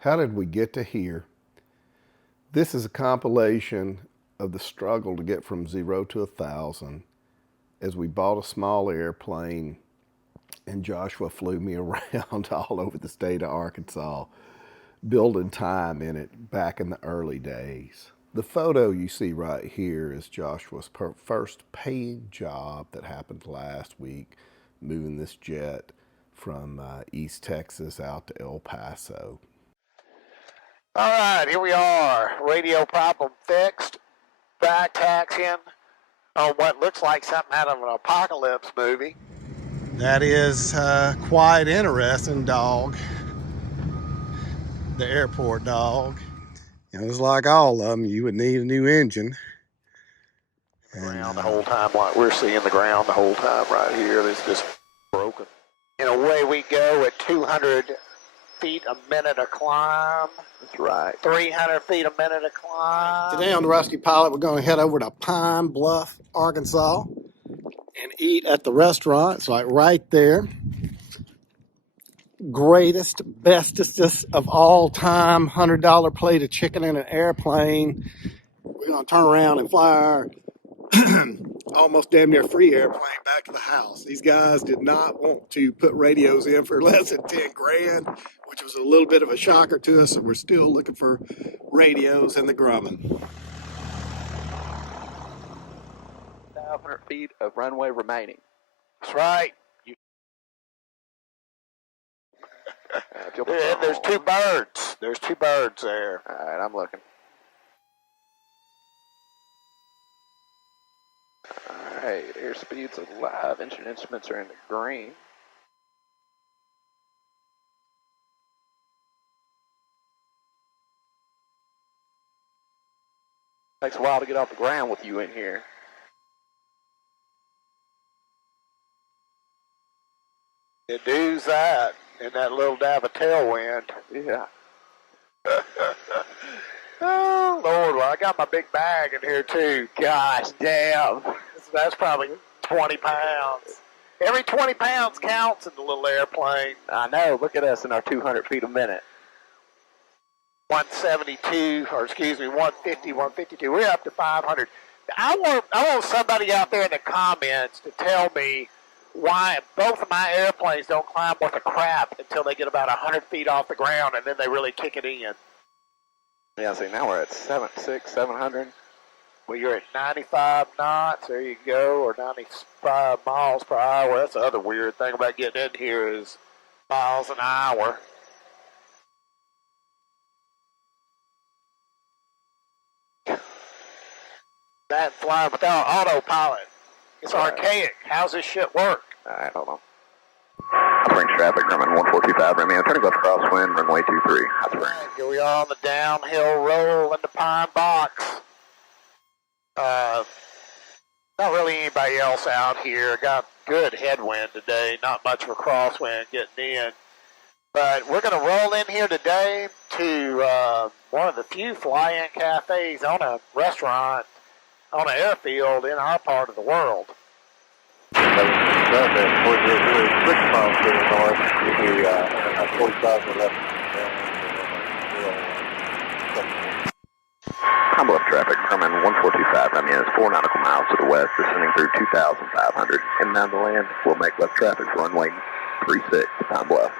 How did we get to here? This is a compilation of the struggle to get from 0 to 1,000 as we bought a small airplane and Joshua flew me around all over the state of Arkansas, building time in it back in the early days. The photo you see right here is Joshua's first paid job that happened last week, moving this jet from East Texas out to El Paso. All right, here we are. Radio problem fixed. Back taxiing on what looks like something out of an apocalypse movie. That is quite interesting, dog. The airport dog. It was like all of them. You would need a new engine. Ground the whole time, like we're seeing the ground the whole time right here. It's just broken. And away we go at 200 feet a minute a climb. That's right. 300 feet a minute a climb. Today on the Rusty Pilot, we're going to head over to Pine Bluff, Arkansas, and eat at the restaurant. It's like right there. Greatest, bestest of all time, $100 plate of chicken in an airplane. We're going to turn around and fly our almost damn near free airplane back to the house. These guys did not want to put radios in for less than 10 grand, which was a little bit of a shocker to us, so we're still looking for radios in the Grumman. 500 feet of runway remaining. That's right. There's two birds. There's two birds there. All right, I'm looking. All right, airspeed's alive. Engine instruments are in the green. Takes a while to get off the ground with you in here. It does that in that little dab of tailwind. Yeah. Oh, Lord, well, I got my big bag in here, too. Gosh, damn. That's probably 20 pounds. Every 20 pounds counts in the little airplane. I know. Look at us in our 200 feet a minute. 172, or excuse me, 150, 152. We're up to 500. I want somebody out there in the comments to tell me why both of my airplanes don't climb worth a crap until they get about 100 feet off the ground, and then they really kick it in. Yeah, see, now we're at 700. Well, you're at 95 knots. There you go, or 95 miles per hour. That's the other weird thing about getting in here is miles an hour. That flying without autopilot. It's archaic. How's this shit work? All right, hold on. Springs traffic, Grumman 1425, Remy. Turning left crosswind, runway 23. Hot Springs. Right, here we are on the downhill roll into Pine Box. Not really anybody else out here. Got good headwind today. Not much of a crosswind getting in. But we're going to roll in here today to one of the few fly-in cafes on a restaurant on an airfield in our part of the world. Pine Bluff traffic, Grumman 1425, Remy is 4 nautical miles to the west, descending through 2,500. And down the land, we'll make left traffic for runway 36 to Pine Bluff.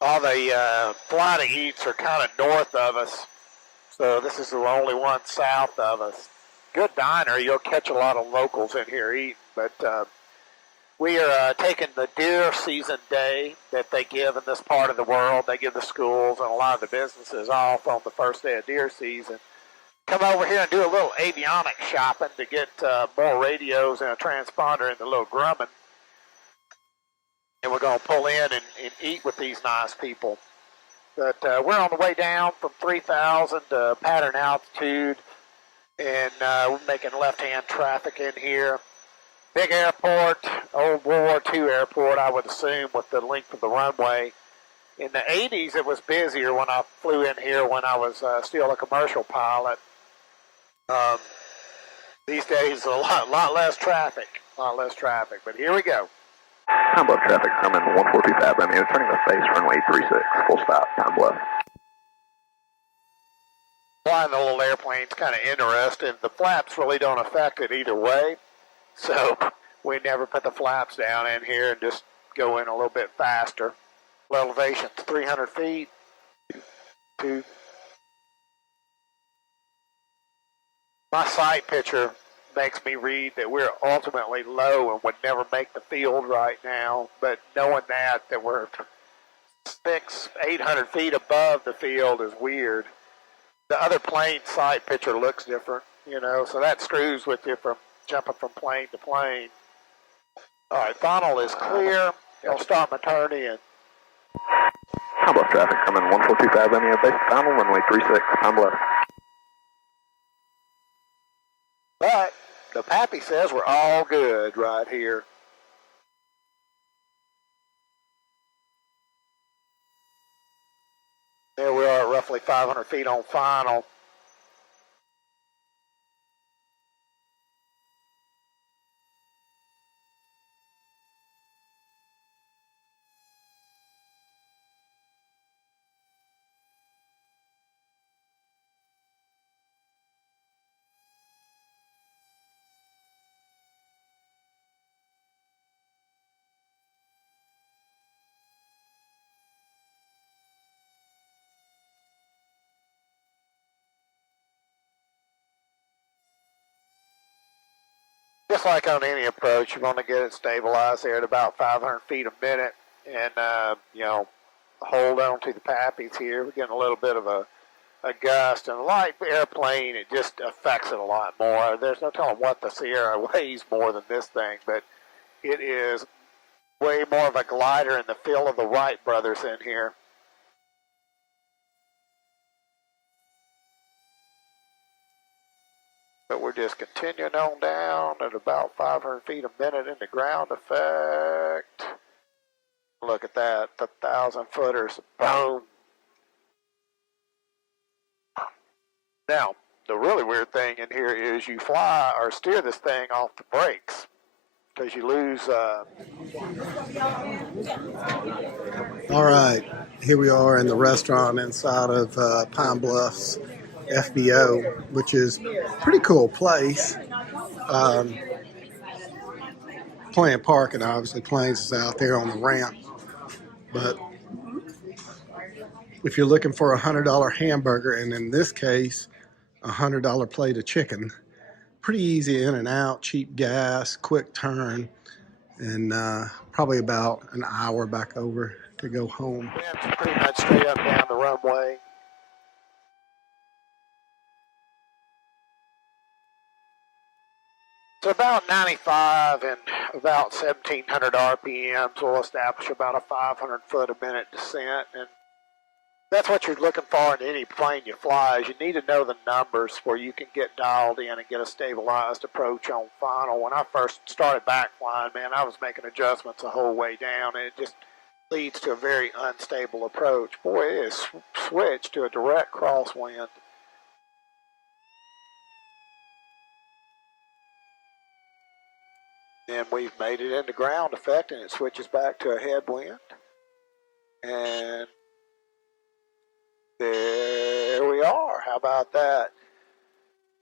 All the flying eats are kind of north of us, so this is the only one south of us. Good diner. You'll catch a lot of locals in here eating, but we are taking the deer season day that they give in this part of the world. They give the schools and a lot of the businesses off on the first day of deer season. Come over here and do a little avionics shopping to get more radios and a transponder in the little Grumman. And we're going to pull in and eat with these nice people. But we're on the way down from 3,000 to pattern altitude, and we're making left-hand traffic in here. Big airport, old World War II airport, I would assume, with the length of the runway. In the 80s, it was busier when I flew in here when I was still a commercial pilot. These days, a lot less traffic, but here we go. Pine Bluff traffic, Grumman 1425, I'm turning the face, runway 36, full stop, Pine Bluff. Flying the little airplane's kind of interesting. The flaps really don't affect it either way. So we never put the flaps down in here and just go in a little bit faster. Elevation's 300 feet. Two. My sight picture makes me read that we're ultimately low and would never make the field right now. But knowing that we're 800 feet above the field is weird. The other plane sight picture looks different, you know, so that screws with you from jumping from plane to plane. All right, funnel is clear. I'll start my turning and Pine Bluff traffic, Grumman 1425, I'm base final, runway 36, Pine Bluff. But the Pappy says we're all good right here. There we are at roughly 500 feet on final. Just like on any approach, you want to get it stabilized there at about 500 feet a minute and, you know, hold on to the Pappies here. We're getting a little bit of a gust. And a light airplane, it just affects it a lot more. There's no telling what the Sierra weighs more than this thing, but it is way more of a glider in the feel of the Wright brothers in here. But we're just continuing on down at about 500 feet a minute in the ground effect. Look at that, the 1,000-footers, boom. Now, the really weird thing in here is you fly or steer this thing off the brakes because you lose. All right, here we are in the restaurant inside of Pine Bluffs FBO, which is a pretty cool place. Plenty of parking, obviously. Planes is out there on the ramp. But if you're looking for a $100 hamburger, and in this case, a $100 plate of chicken, pretty easy in and out, cheap gas, quick turn, and probably about an hour back over to go home. It's pretty much straight up down the runway. So about 95 and about 1,700 RPMs will establish about a 500-foot a minute descent. And that's what you're looking for in any plane you fly, is you need to know the numbers where you can get dialed in and get a stabilized approach on final. When I first started back flying, man, I was making adjustments the whole way down, and it just leads to a very unstable approach. Boy, it is switched to a direct crosswind. And we've made it into ground effect, and it switches back to a headwind. And there we are. How about that?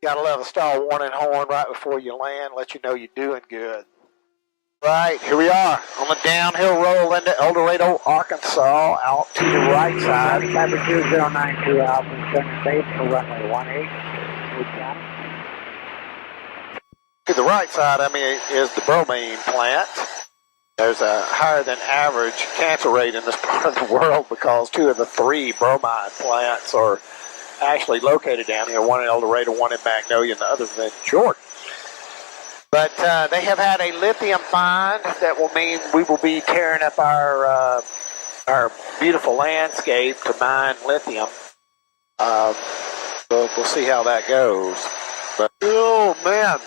Got a level star warning horn right before you land, let you know you're doing good. Right, here we are on the downhill roll into El Dorado, Arkansas, out to the right side. Cyber 2092 Alpha 7 base for runway 18. To the right side, I mean, is the bromine plant. There's a higher than average cancer rate in this part of the world because 2 of the 3 bromine plants are actually located down here. One in El Dorado, one in Magnolia, and the other in Jordan. But they have had a lithium find that will mean we will be tearing up our beautiful landscape to mine lithium. We'll see how that goes. But, oh, man.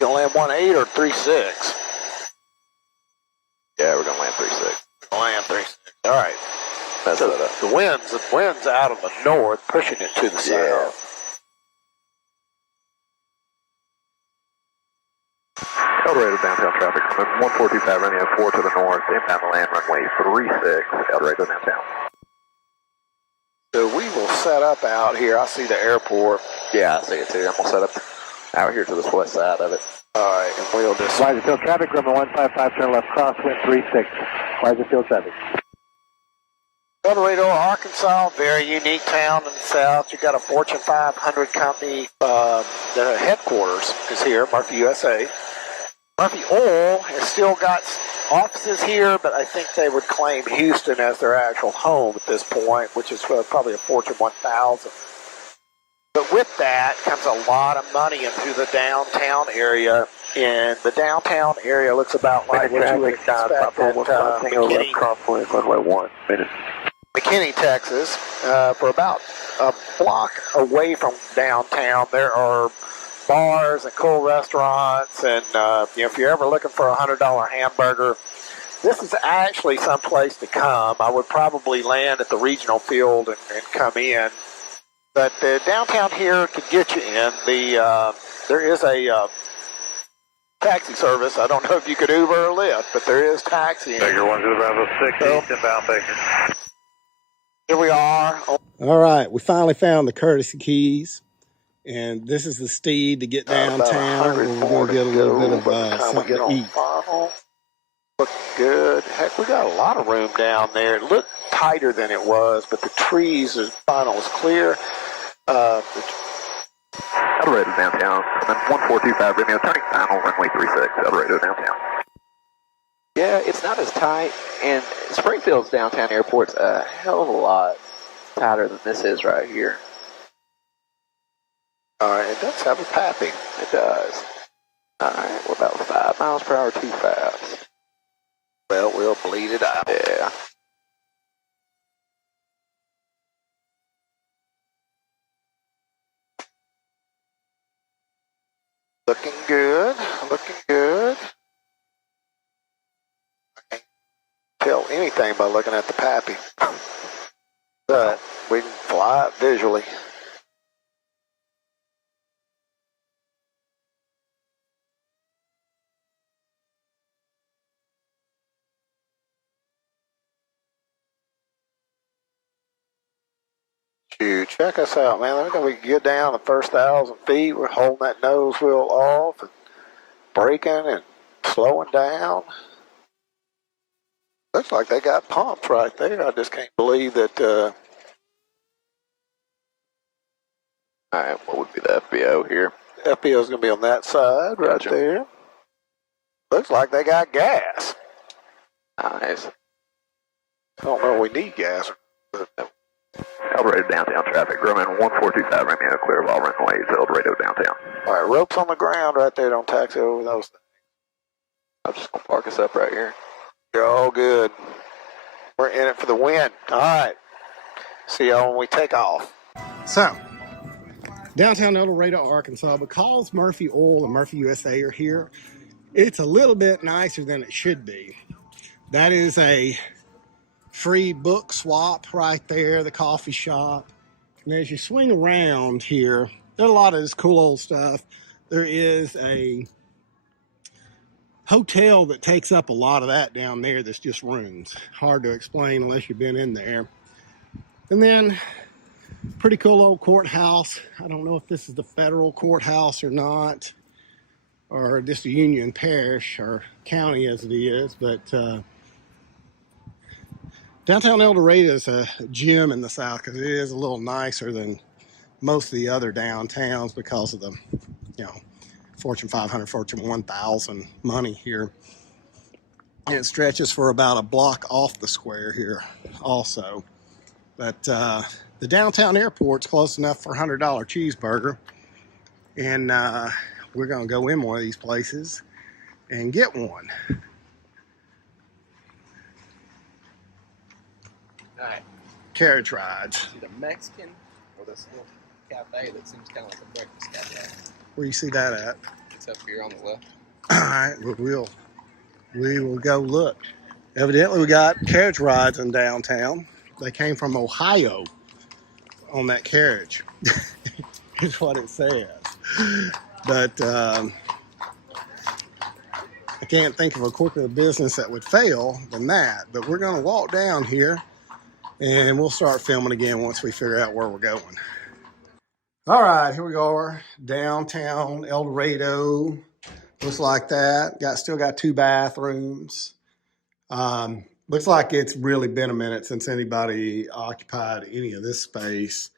You gonna land 1.8 or 3.6? Yeah, we're going to land 36. Land 3.6. All right. So the wind's out of the north, pushing it to the south. Dorado downtown traffic, Grumman 1425 running 4 to the north, inbound the land runway 36, Dorado downtown. So we will set up out here. I see the airport. Yeah, I see it too. I'm going to set up out here to this west side of it. All right, and we'll just... Wide field traffic, Grumman 155, turn left crosswind 36. Wide field traffic. Dorado, Arkansas, very unique town in the south. You got a Fortune 500 company. The headquarters is here, Murphy, USA. Murphy Oil has still got offices here, but I think they would claim Houston as their actual home at this point, which is probably a Fortune 1000. But with that comes a lot of money into the downtown area, and the downtown area looks about like what you would expect at McKinney, McKinney, Texas. For about a block away from downtown, there are bars and cool restaurants, and if you're ever looking for a $100 hamburger, this is actually some place to come. I would probably land at the regional field and come in. But the downtown here could get you in. There is a taxi service. I don't know if you could Uber or Lyft, but there is taxi. Baker 10506 inbound Baker. Here we are. All right, we finally found the courtesy keys, and this is the steed to get downtown. We're going to get a little bit of something to eat. Look good. Heck, we got a lot of room down there. It looked tighter than it was, but the trees, the final was clear. Dorado downtown, 1425 Romeo, turning final, runway 36, Dorado downtown. Yeah, it's not as tight, and Springfield's downtown airport's a hell of a lot tighter than this is right here. All right, it does have a papping. It does. All right, we're about 5 miles per hour too fast. Well, we'll bleed it out. Yeah. Looking good, looking good. I can't tell anything by looking at the pappy. But we can fly it visually. Shoot, check us out, man. Look how we can get down the first 1,000 feet. We're holding that nose wheel off and braking and slowing down. Looks like they got pumps right there. I just can't believe that. All right, what would be the FBO here? FBO is going to be on that side right Gotcha. there. Looks like they got gas. Nice. I don't know if we need gas. Dorado downtown traffic, Grumman 1425 Romeo, clear of all runways, Dorado downtown. All right, ropes on the ground right there. Don't taxi over those things. I'm just going to park us up right here. You're all good. We're in it for the win. All right. See y'all when we take off. So, downtown El Dorado, Arkansas, because Murphy Oil and Murphy USA are here, it's a little bit nicer than it should be. That is a free book swap right there, the coffee shop. And as you swing around here, there's a lot of this cool old stuff. There is a hotel that takes up a lot of that down there that's just rooms. Hard to explain unless you've been in there. And then, pretty cool old courthouse. I don't know if this is the federal courthouse or not, or just a Union Parish or county as it is, but downtown El Dorado is a gem in the south because it is a little nicer than most of the other downtowns because of the, Fortune 500, Fortune 1000 money here. And it stretches for about a block off the square here also. But the downtown airport's close enough for a $100 cheeseburger. And we're going to go in one of these places and get one. Alright, Carriage rides. see the Mexican or this little cafe that seems kind of like a breakfast cafe. Where you see that at? It's up here on the left. All right, we will go look. Evidently, we got carriage rides in downtown. They came from Ohio on that carriage. Is what it says. But I can't think of a quicker business that would fail than that. But we're going to walk down here and we'll start filming again once we figure out where we're going. All right, here we are, downtown El Dorado. Looks like that. Still got 2 bathrooms. Looks like it's really been a minute since anybody occupied any of this space.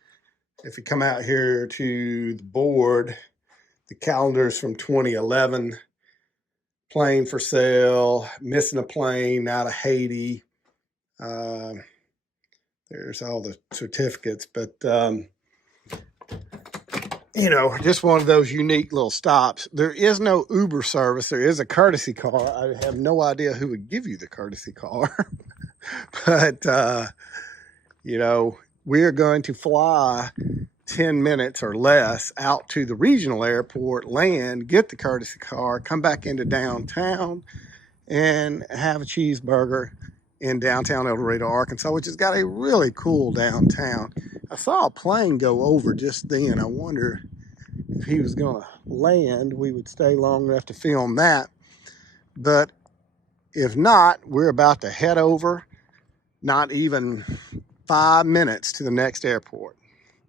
If you come out here to the board, the calendar's from 2011. Plane for sale, missing a plane out of Haiti. There's all the certificates, but you know, just one of those unique little stops. There is no Uber service. There is a courtesy car. I have no idea who would give you the courtesy car, but you know, we're going to fly 10 minutes or less out to the regional airport, land, get the courtesy car, come back into downtown, and have a cheeseburger in downtown El Dorado, Arkansas, which has got a really cool downtown. I saw a plane go over just then. I wonder if he was going to land. We would stay long enough to film that. But if not, we're about to head over, not even 5 minutes to the next airport.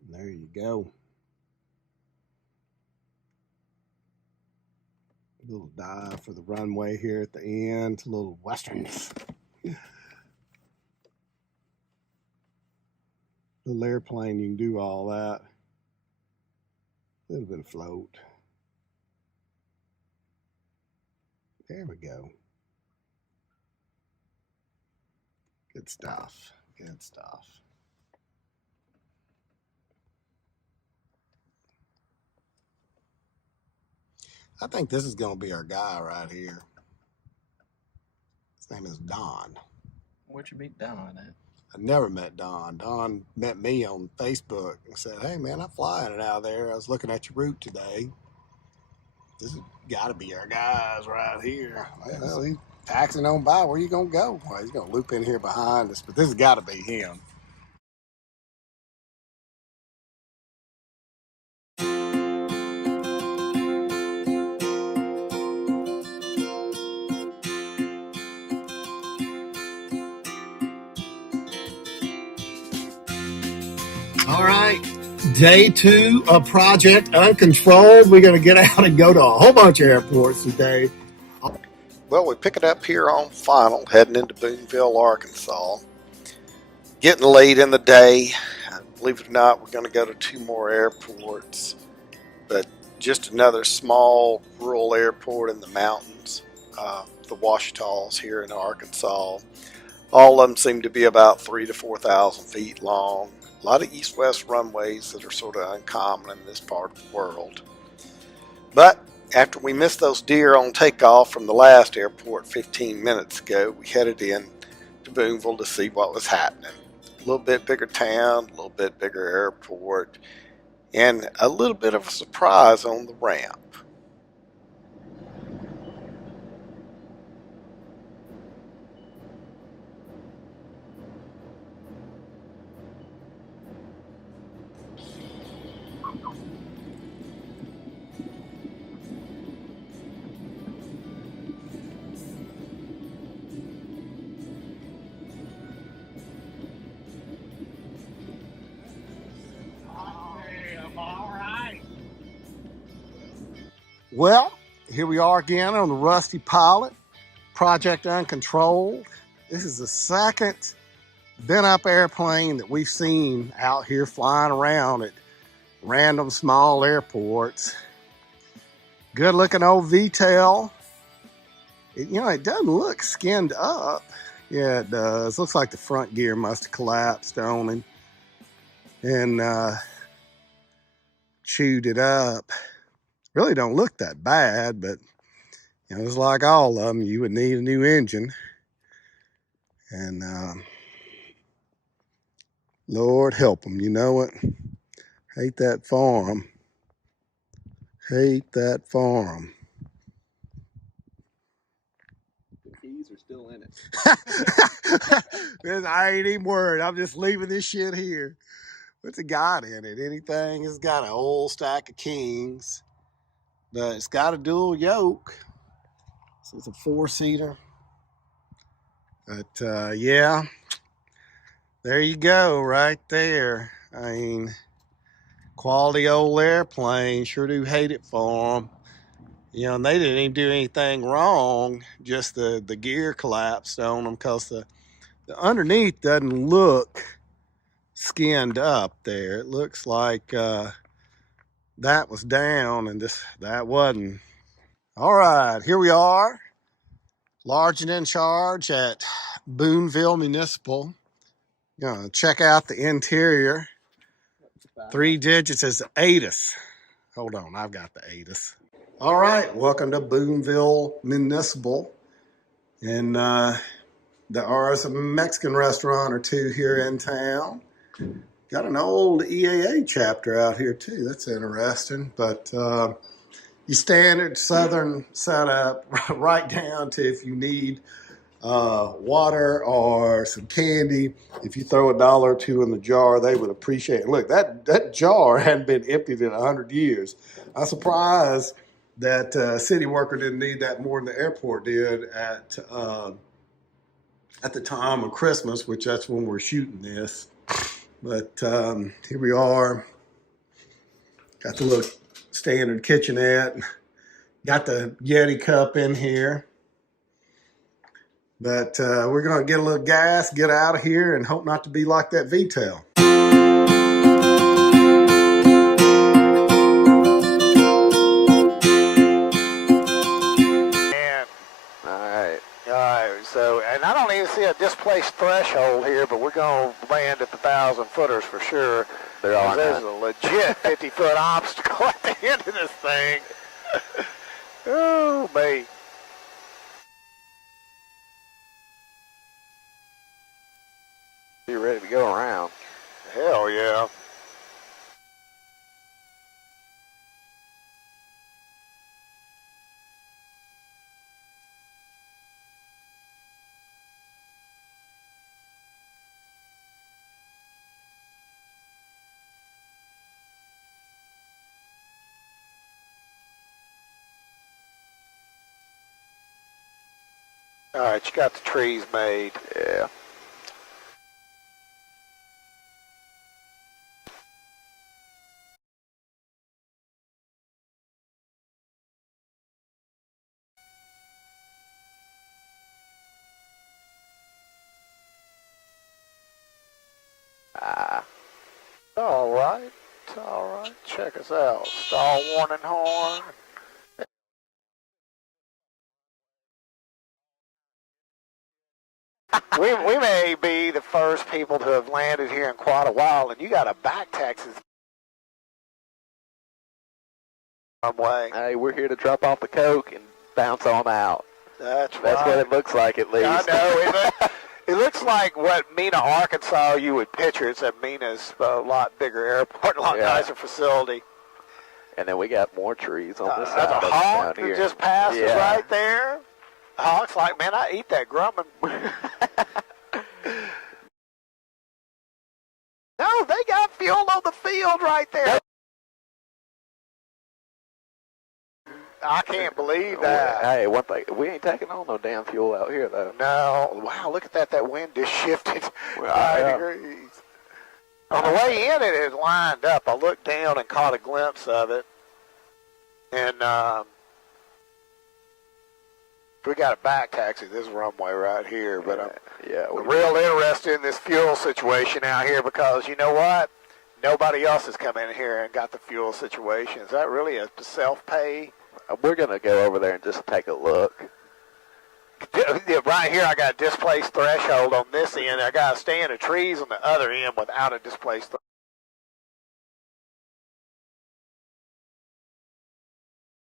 There you go. A little dive for the runway here at the end, a little westerns. Little airplane, you can do all that. A little bit of float. There we go. Good stuff. Good stuff. I think this is going to be our guy right here. His name is Don. Where'd you meet Don at? I never met Don. Don met me on Facebook and said, "Hey man, I'm flying it out there. I was looking at your route today. This has got to be our guys right here." Well, he's taxiing on by. Where you going to go? Well, he's going to loop in here behind us, but this has got to be him. All right, day 2 of Project Uncontrolled. We're going to get out and go to a whole bunch of airports today. Well, we pick it up here on final, heading into Booneville, Arkansas. Getting late in the day. Believe it or not, we're going to go to 2 more airports, but just another small rural airport in the mountains, the Ouachitas here in Arkansas. All of them seem to be about 3,000 to 4,000 feet long. A lot of east-west runways that are sort of uncommon in this part of the world. But after we missed those deer on takeoff from the last airport 15 minutes ago, we headed in to Booneville to see what was happening. A little bit bigger town, a little bit bigger airport, and a little bit of a surprise on the ramp. Well, here we are again on the Rusty Pilot, Project Uncontrolled. This is the second bent-up airplane that we've seen out here flying around at random small airports. Good-looking old V-tail. You know, it doesn't look skinned up. Yeah, it does. Looks like the front gear must have collapsed on him and chewed it up. Really don't look that bad, but you know, it's like all of them. You would need a new engine, and Lord help them. You know it. Hate that farm. Hate that farm. The keys are still in it. I ain't even worried. I'm just leaving this shit here. What's it got in it? Anything? It's got an old stack of kings, but it's got a dual yoke. This is a 4-seater. But yeah, there you go, right there. I mean, quality old airplane. Sure do hate it for them. You know, and they didn't even do anything wrong. Just the gear collapsed on them because the underneath doesn't look skinned up there. It looks like that was down and that wasn't. All right, here we are. Large and in charge at Booneville Municipal. Gonna check out the interior. 3 digits is ATIS. Hold on, I've got the ATIS. All right, welcome to Booneville Municipal. And there are some Mexican restaurant or two here in town. Got an old EAA chapter out here too. That's interesting. But your standard Southern setup, right down to if you need water or some candy. If you throw $1 or $2 in the jar, they would appreciate it. Look, that jar hadn't been emptied in 100 years. I'm surprised that city worker didn't need that more than the airport did at the time of Christmas, which that's when we're shooting this. But here we are. Got the little standard kitchenette. Got the Yeti cup in here. But we're going to get a little gas, get out of here, and hope not to be like that VTEL. So, and I don't even see a displaced threshold here, but we're going to land at the 1,000-footers for sure. There's a legit 50-foot obstacle at the end of this thing. Oh, mate. You ready to go around? Hell yeah. All right, you got the trees made. Yeah. All right, all right. Check us out. Stall warning horn. We may be the first people to have landed here in quite a while, and you got a back taxi runway. Hey, we're here to drop off the Coke and bounce on out. That's what it looks like, at least. I know. It looks like what Mena, Arkansas you would picture. It's at Mena's a lot bigger airport, a lot nicer facility. And then we got more trees on this side. There's a hawk down that just passed us right there. The hawk's like, man, I eat that Grumman. No, they got fuel on the field right there. I can't believe that. Hey, one thing, we ain't taking on no damn fuel out here, though. No. Wow, look at that. That wind just shifted 5 degrees. On the way in, it had lined up. I looked down and caught a glimpse of it. And we got a back taxi this runway right here. But I'm real interested in this fuel situation out here because you know what? Nobody else has come in here and got the fuel situation. Is that really a self-pay? We're going to go over there and just take a look. Right here, I got a displaced threshold on this end. I got a stand of trees on the other end without a displaced threshold.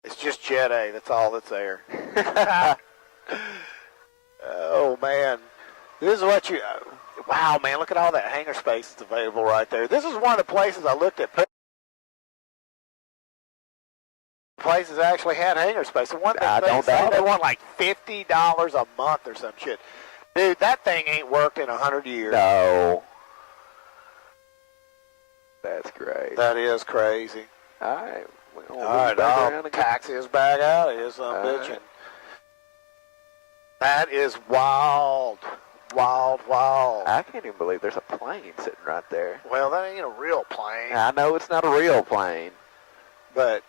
It's just Jet A. That's all that's there. Oh, man. This is what you... wow, man, look at all that hangar space that's available right there. This is one of the places I looked at. Places actually had hangar space. And one thing they want like $50 a month or some shit. Dude, that thing ain't worked in 100 years. No. That's great. That is crazy. All right. All right, I'll taxi us back out of here, some bitch. That is wild. Wild, wild. I can't even believe there's a plane sitting right there. Well, that ain't a real plane. I know it's not a real plane. But,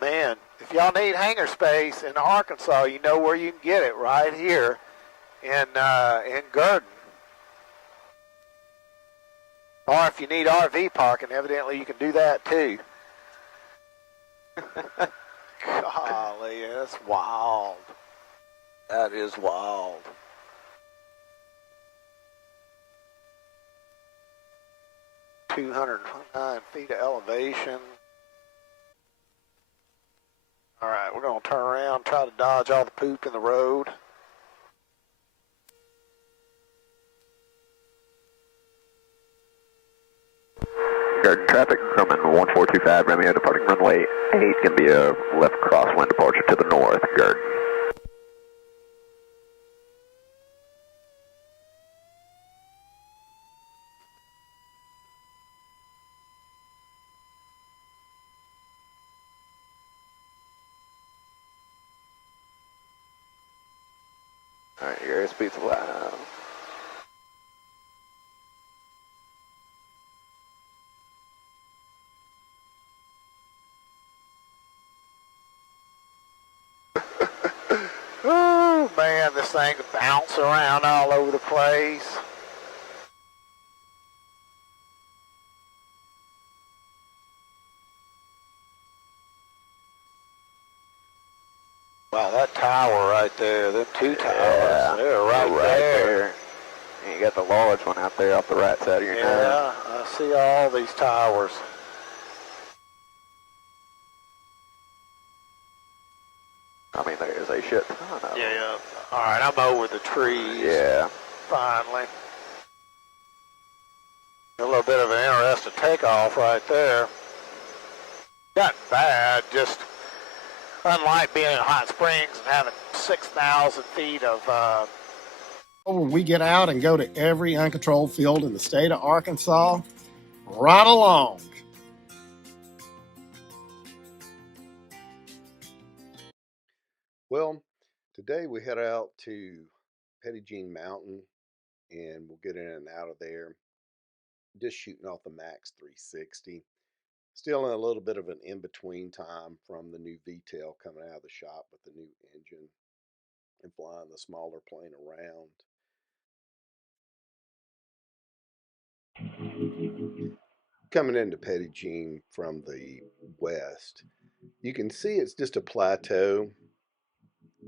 man, if y'all need hangar space in Arkansas, you know where you can get it, right here in Garden. Or if you need RV parking, evidently you can do that too. Golly, that's wild. That is wild. 209 feet of elevation. All right, we're going to turn around, try to dodge all the poop in the road. Garden traffic, Grumman 1425, Romeo departing runway 8, going to be a left crosswind departure to the north, Garden. Alright, your airspeed's loud. Oh, man, this thing bounce around all over the place. Wow, that tower right there, them two towers, they're right there. And you got the large one out there off the right side of your nose. Yeah, I see all these towers. I mean, there's a shit ton of them. Yeah, all right, I'm over the trees. Yeah. Finally. A little bit of an interesting takeoff right there. Not bad, just unlike being in Hot Springs and having 6,000 feet of... When we get out and go to every uncontrolled field in the state of Arkansas, right along. Well, today we head out to Petit Mountain and we'll get in and out of there. Just shooting off the Max 360. Still in a little bit of an in-between time from the new V-tail coming out of the shop with the new engine and flying the smaller plane around. Coming into Petit from the west, you can see it's just a plateau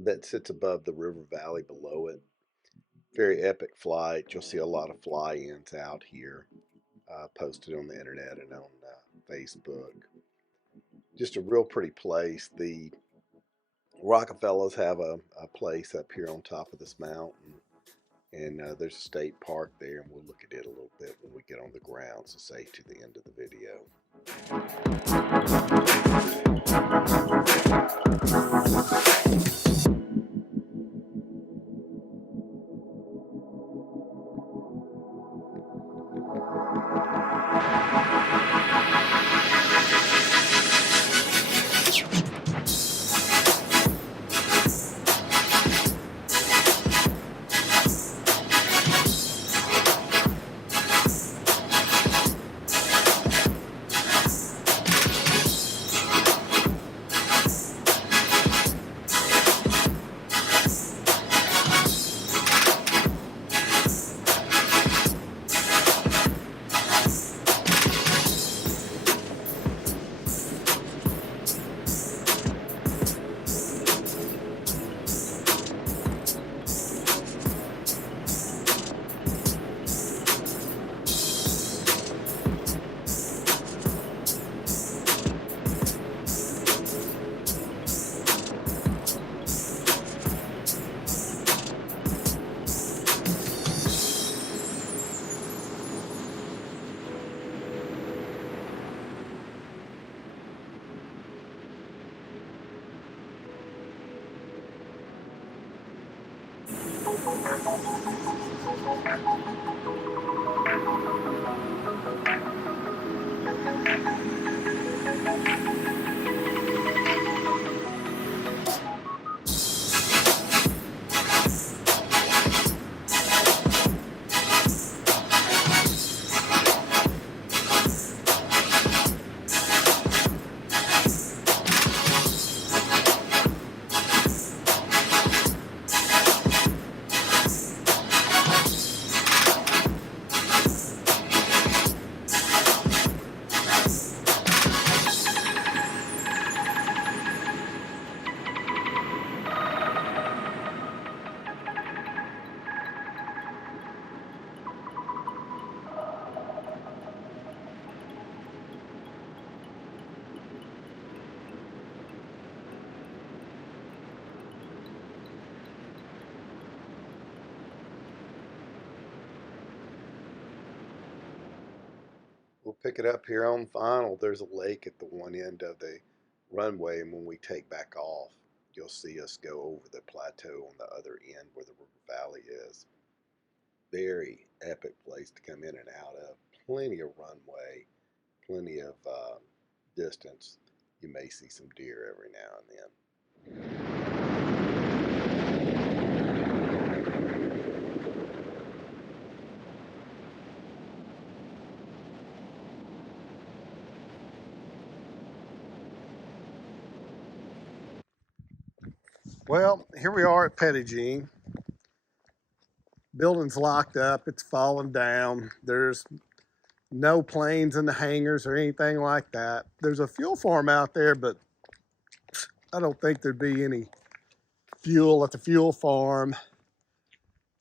that sits above the river valley below it. Very epic flight. You'll see a lot of fly-ins out here posted on the internet and on Facebook. Just a real pretty place. The Rockefellers have a place up here on top of this mountain, and there's a state park there, and we'll look at it a little bit when we get on the ground, so stay to the end of the video. We'll pick it up here on final. There's a lake at the one end of the runway, and when we take back off, you'll see us go over the plateau on the other end where the river valley is. Very epic place to come in and out of. Plenty of runway, plenty of distance. You may see some deer every now and then. Well, here we are at Petit. Building's locked up. It's fallen down. There's no planes in the hangars or anything like that. There's a fuel farm out there, but I don't think there'd be any fuel at the fuel farm.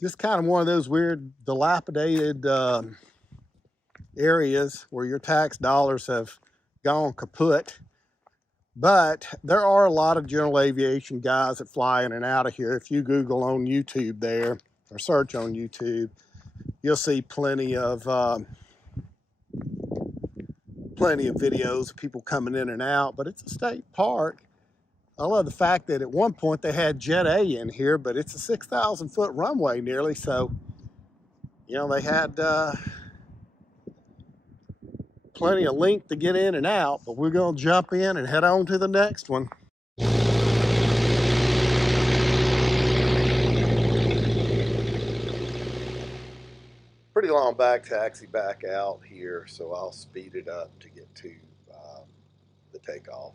Just kind of one of those weird dilapidated areas where your tax dollars have gone kaput. But there are a lot of general aviation guys that fly in and out of here. If you Google on YouTube there, or search on YouTube, you'll see plenty of videos of people coming in and out. But it's a state park. I love the fact that at one point they had Jet A in here, but it's a 6,000 foot runway nearly. So, you know, they had plenty of length to get in and out, but we're going to jump in and head on to the next one. Pretty long back taxi back out here, so I'll speed it up to get to the takeoff.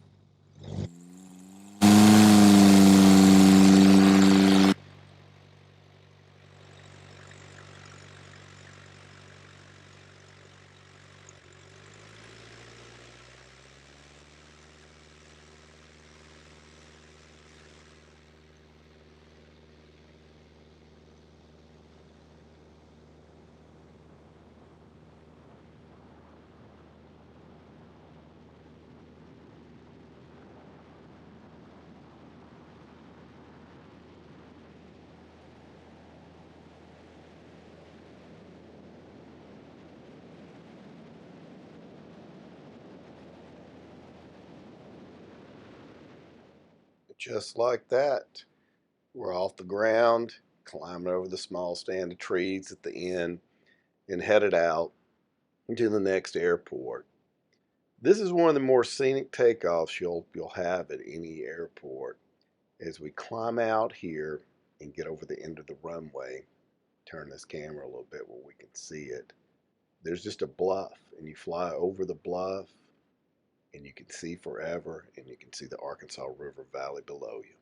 Just like that, we're off the ground, climbing over the small stand of trees at the end, and headed out to the next airport. This is one of the more scenic takeoffs you'll have at any airport. As we climb out here and get over the end of the runway, turn this camera a little bit where we can see it. There's just a bluff, and you fly over the bluff, and you can see forever, and you can see the Arkansas River Valley below you.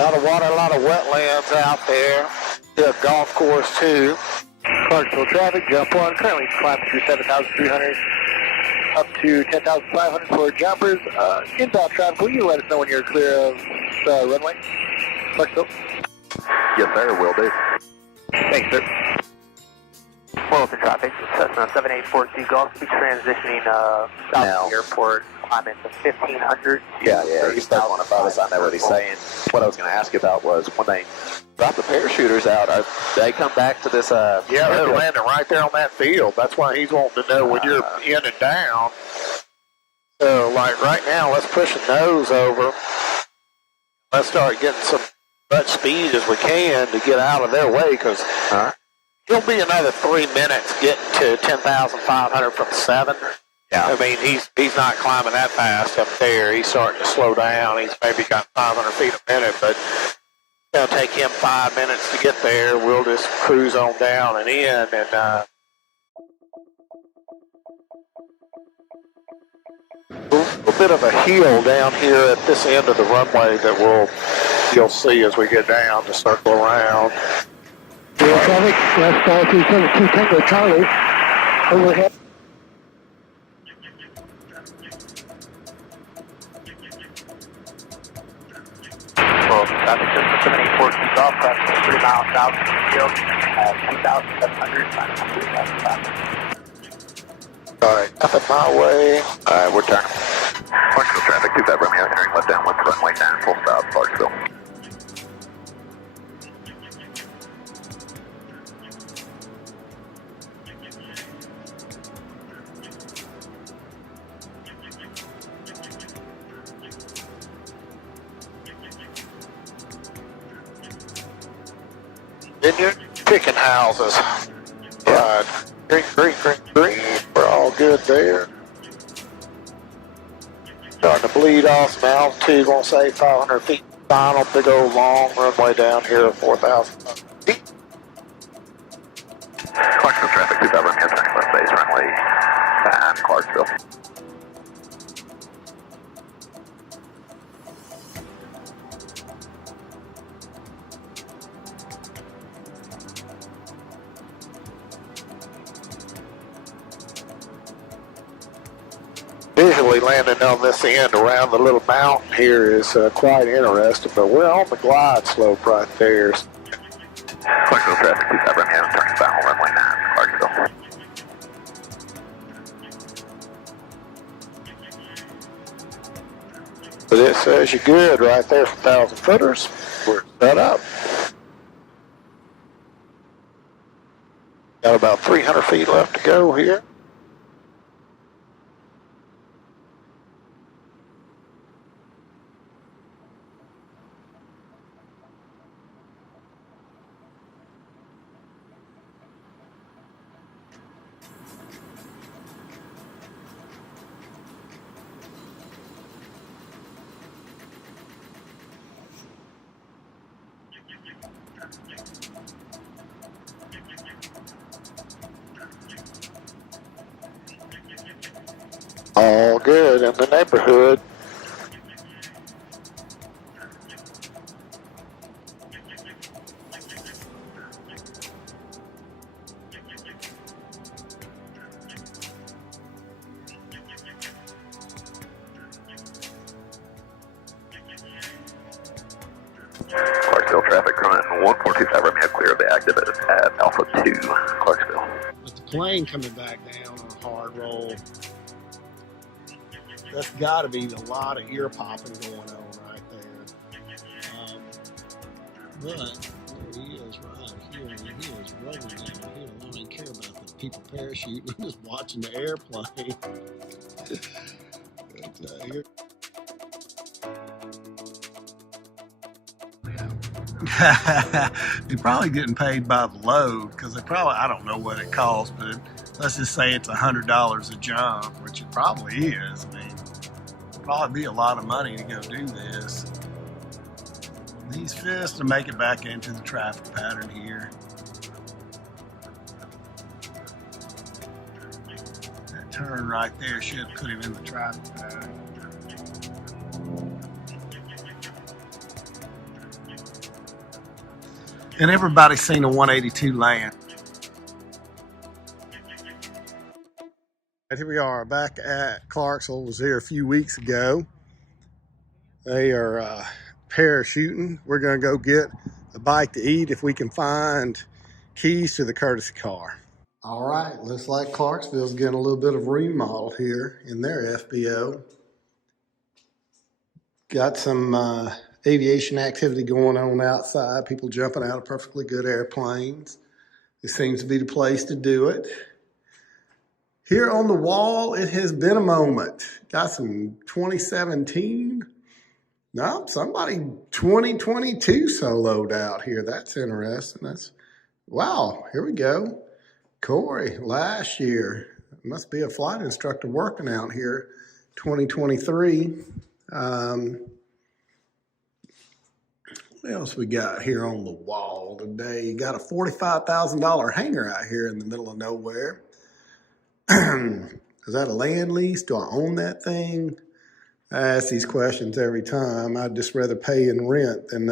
A lot of water, a lot of wetlands out there. A golf course too. Clarksville traffic, jump one, currently climbing through 7,300 up to 10,500 for jumpers. Inbound traffic, will you let us know when you're clear of the runway? Clarksville? Yes, sir, will do. Thanks, sir. Wilson traffic, Cessna 784 Golf, be transitioning south of the airport, climbing to 1,500. Yeah, he's stuck on above us. I know what he's saying. What I was going to ask you about was when they drop the parachuters out, they come back to this. Yeah, they're landing right there on that field. That's why he's wanting to know when you're in and down. So, like right now, let's push the nose over. Let's start getting some much speed as we can to get out of their way, because he'll be another 3 minutes getting to 10,500 from 7. Yeah. I mean, he's not climbing that fast up there. He's starting to slow down. He's maybe got 500 feet a minute, but it'll take him 5 minutes to get there. We'll just cruise on down and in, and a little bit of a hill down here at this end of the runway that you'll see as we get down to circle around. Air traffic, left side 372 Tango Charlie, overhead. Well, traffic system 784 keys off, crossing 3 miles south of the field, 2,700, All right, up in my way. All right, we're turning. Clarksville traffic, 25 Romeo, entering left down 1 runway 9, full stop, Clarksville. Vineyard chicken houses. Right. Green. We're all good there. Starting to bleed off some altitude, won't say 500 feet. Final big old long runway down here at 4,000 feet. Clarksville traffic, 25 Romeo, turning left base, runway 9, Clarksville. visually landing on this end around the little mountain here is quite interesting, but we're on the glide slope right there. Clarksville traffic 25 Romeo, turning final runway 9, Clarksville. So this says you're good right there for 1,000 footers. We're set up. Got about 300 feet left to go here. All good in the neighborhood. Clarksville traffic, Grumman 1425 Romeo, clear of the active at Alpha 2, Clarksville. But the plane coming back down on a hard roll, that's got to be a lot of ear popping going on right there. But there he is right here, and he is rolling down here. I don't even care about the people parachuting. I'm just watching the airplane. But, here. You're probably getting paid by the load because they probably, I don't know what it costs, but let's just say it's $100 a jump, which it probably is. I mean, it'd probably be a lot of money to go do this. These fists to make it back into the traffic pattern here. That turn right there should put him in the traffic pattern. And everybody's seen a 182 land. Here we are back at Clarksville. Was here a few weeks ago. They are parachuting. We're going to go get a bite to eat if we can find keys to the courtesy car. All right, looks like Clarksville's getting a little bit of remodel here in their FBO. Got some aviation activity going on outside, people jumping out of perfectly good airplanes. This seems to be the place to do it. Here on the wall, it has been a moment. Got some 2017. No, somebody 2022 soloed out here. That's interesting. That's wow, here we go. Corey, last year. Must be a flight instructor working out here, 2023. What else we got here on the wall today? You got a $45,000 hangar out here in the middle of nowhere. Is that a land lease? Do I own that thing? I ask these questions every time. I'd just rather pay in rent than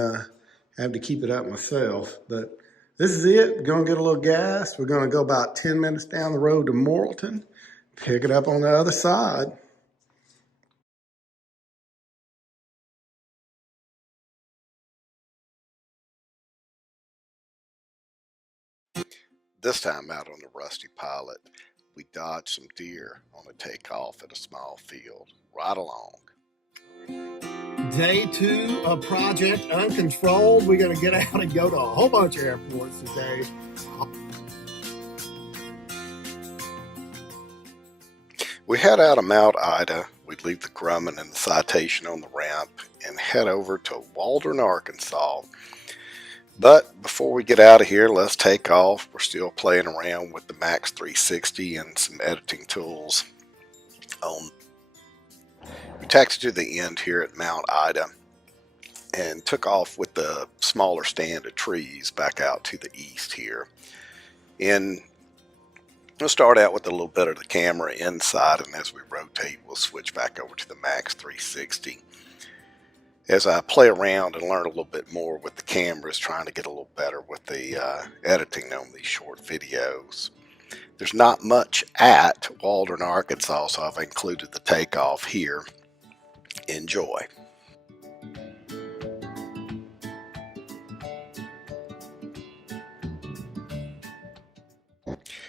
have to keep it up myself. But this is it. We're going to get a little gas. We're going to go about 10 minutes down the road to Morrilton, pick it up on the other side. This time out on the Rusty Pilot, we dodged some deer on a takeoff at a small field. Right along. Day 2 of Project Uncontrolled. We're going to get out and go to a whole bunch of airports today. We head out of Mount Ida. We'd leave the Grumman and the Citation on the ramp and head over to Waldron, Arkansas. But before we get out of here, let's take off. We're still playing around with the Max 360 and some editing tools. We taxied to the end here at Mount Ida and took off with the smaller stand of trees back out to the east here. And we'll start out with a little bit of the camera inside, and as we rotate, we'll switch back over to the Max 360. As I play around and learn a little bit more with the cameras, trying to get a little better with the editing on these short videos. There's not much at Waldron, Arkansas, so I've included the takeoff here. Enjoy.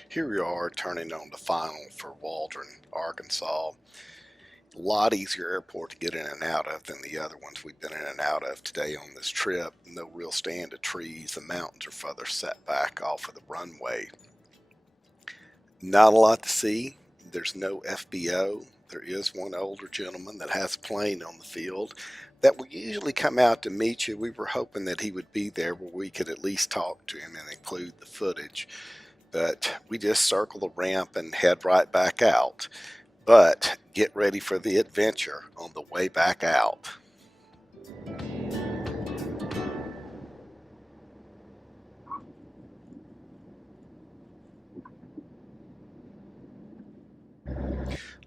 Here we are turning on the final for Waldron, Arkansas. A lot easier airport to get in and out of than the other ones we've been in and out of today on this trip. No real stand of trees. The mountains are further set back off of the runway. Not a lot to see. There's no FBO. There is one older gentleman that has a plane on the field that will usually come out to meet you. We were hoping that he would be there where we could at least talk to him and include the footage. But we just circle the ramp and head right back out. But get ready for the adventure on the way back out.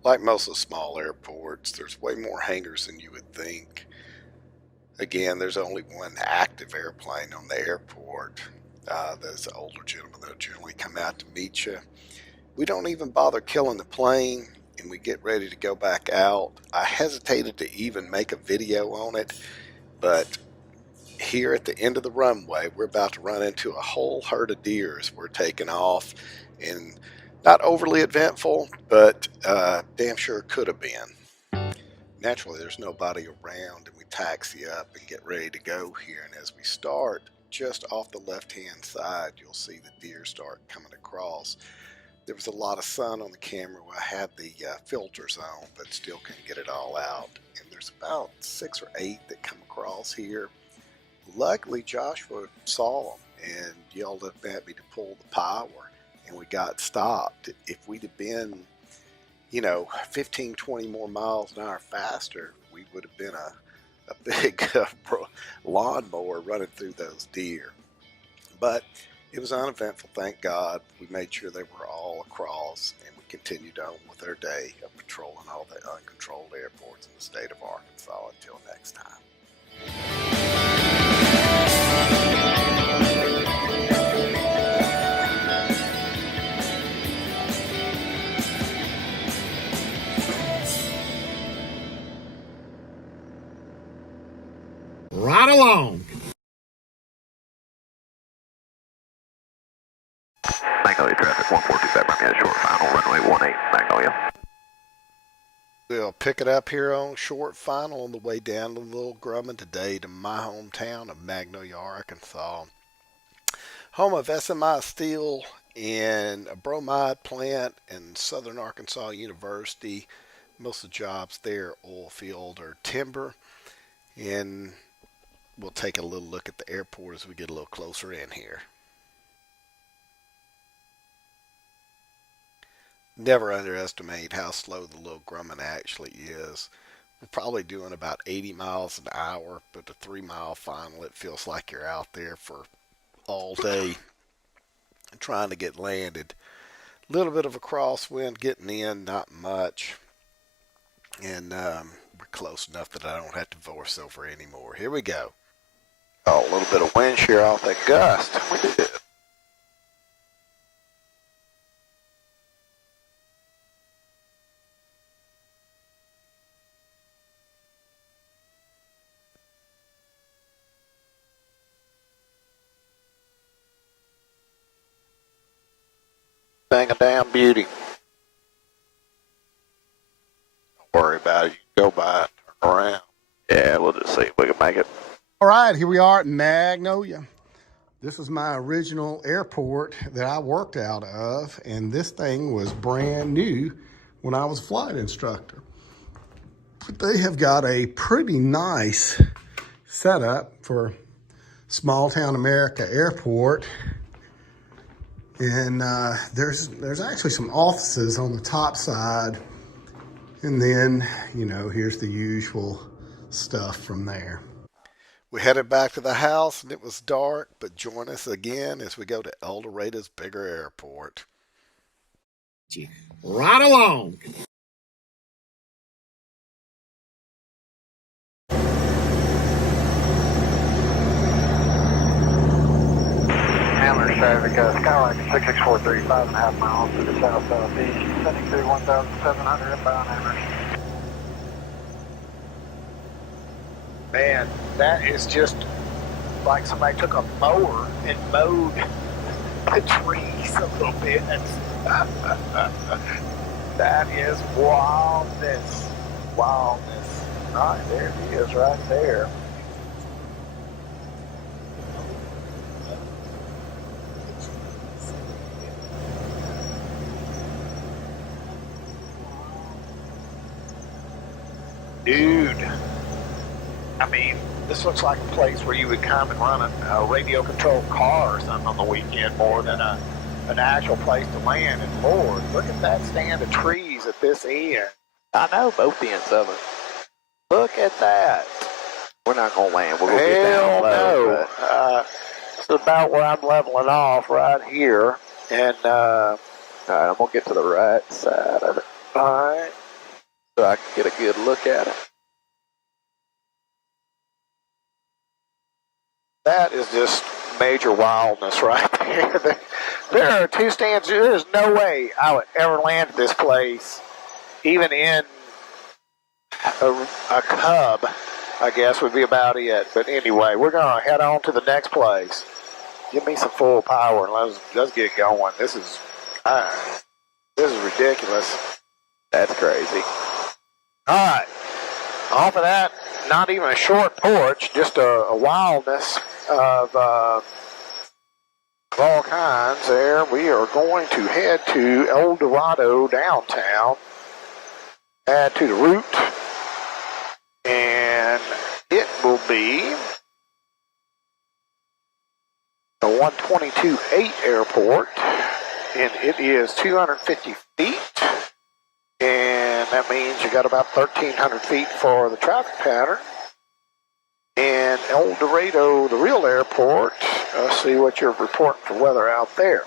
Like most of the small airports, there's way more hangars than you would think. Again, there's only one active airplane on the airport. There's an older gentleman that'll generally come out to meet you. We don't even bother killing the plane, and we get ready to go back out. I hesitated to even make a video on it, but here at the end of the runway, we're about to run into a whole herd of deer as we're taking off, and not overly eventful, but damn sure could have been. Naturally, there's nobody around, and we taxi up and get ready to go here. And as we start, just off the left-hand side, you'll see the deer start coming across. There was a lot of sun on the camera where I had the filters on, but still couldn't get it all out. And there's about 6 or 8 that come across here. Luckily, Joshua saw them and yelled up at me to pull the power, and we got stopped. If we'd have been, 15, 20 more miles an hour faster, we would have been a big lawnmower running through those deer. But it was uneventful, thank God. We made sure they were all across, and we continued on with our day of patrolling all the uncontrolled airports in the state of Arkansas. Until next time. Right along. Magnolia traffic 145, bring me a short final, runway 18, Magnolia. We'll pick it up here on short final on the way down to Little Grumman today to my hometown of Magnolia, Arkansas. Home of SMI Steel and a bromide plant and Southern Arkansas University. Most of the jobs there, oil field or timber. And we'll take a little look at the airport as we get a little closer in here. Never underestimate how slow the Little Grumman actually is. We're probably doing about 80 miles an hour, but the 3-mile final, it feels like you're out there for all day trying to get landed. A little bit of a crosswind getting in, not much. And we're close enough that I don't have to voice over anymore. Here we go. Oh, a little bit of wind shear off that gust. We did. Thing a damn beauty. Don't worry about it. You can go by it, turn around. Yeah, we'll just see if we can make it. All right, here we are at Magnolia. This is my original airport that I worked out of, and this thing was brand new when I was a flight instructor. But they have got a pretty nice setup for small town America airport. And there's actually some offices on the top side. And then, here's the usual stuff from there. We headed back to the house and it was dark, but join us again as we go to El Dorado's bigger airport. Right along. Traffic Skyline 66435, 5.5 miles to the south-southeast, sending through 1,700 inbound Amherst. Man, that is just like somebody took a mower and mowed the trees a little bit. That is wildness. Wildness. All right, there it is right there. Dude, I mean, this looks like a place where you would come and run a radio-controlled car or something on the weekend more than an actual place to land. And Lord, look at that stand of trees at this end. I know both ends of it. Look at that. We're not going to land. We'll go get down low. No. This is about where I'm leveling off right here. And, All right, I'm going to get to the right side of it all right. so I can get a good look at it. That is just major wildness right there. There are two stands. There's no way I would ever land at this place, even in a Cub, I guess would be about it. But anyway, we're going to head on to the next place. Give me some full power and let's get going. This is ridiculous. That's crazy. All right. Off of that, not even a short porch, just a wildness of all kinds there. We are going to head to El Dorado downtown, add to the route, and it will be the 122.8 airport, and it is 250 feet. And that means you got about 1,300 feet for the traffic pattern. And El Dorado, the real airport, let's see what you're reporting for weather out there.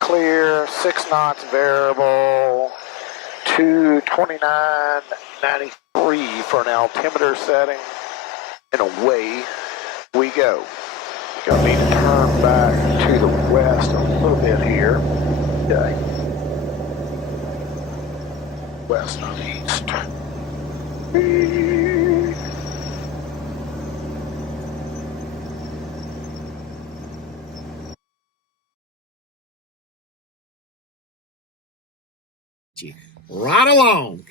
Clear, 6 knots variable, 229.93 for an altimeter setting. And away we go. Gonna need to turn back to the west a little bit here. Okay. West and east. Right along.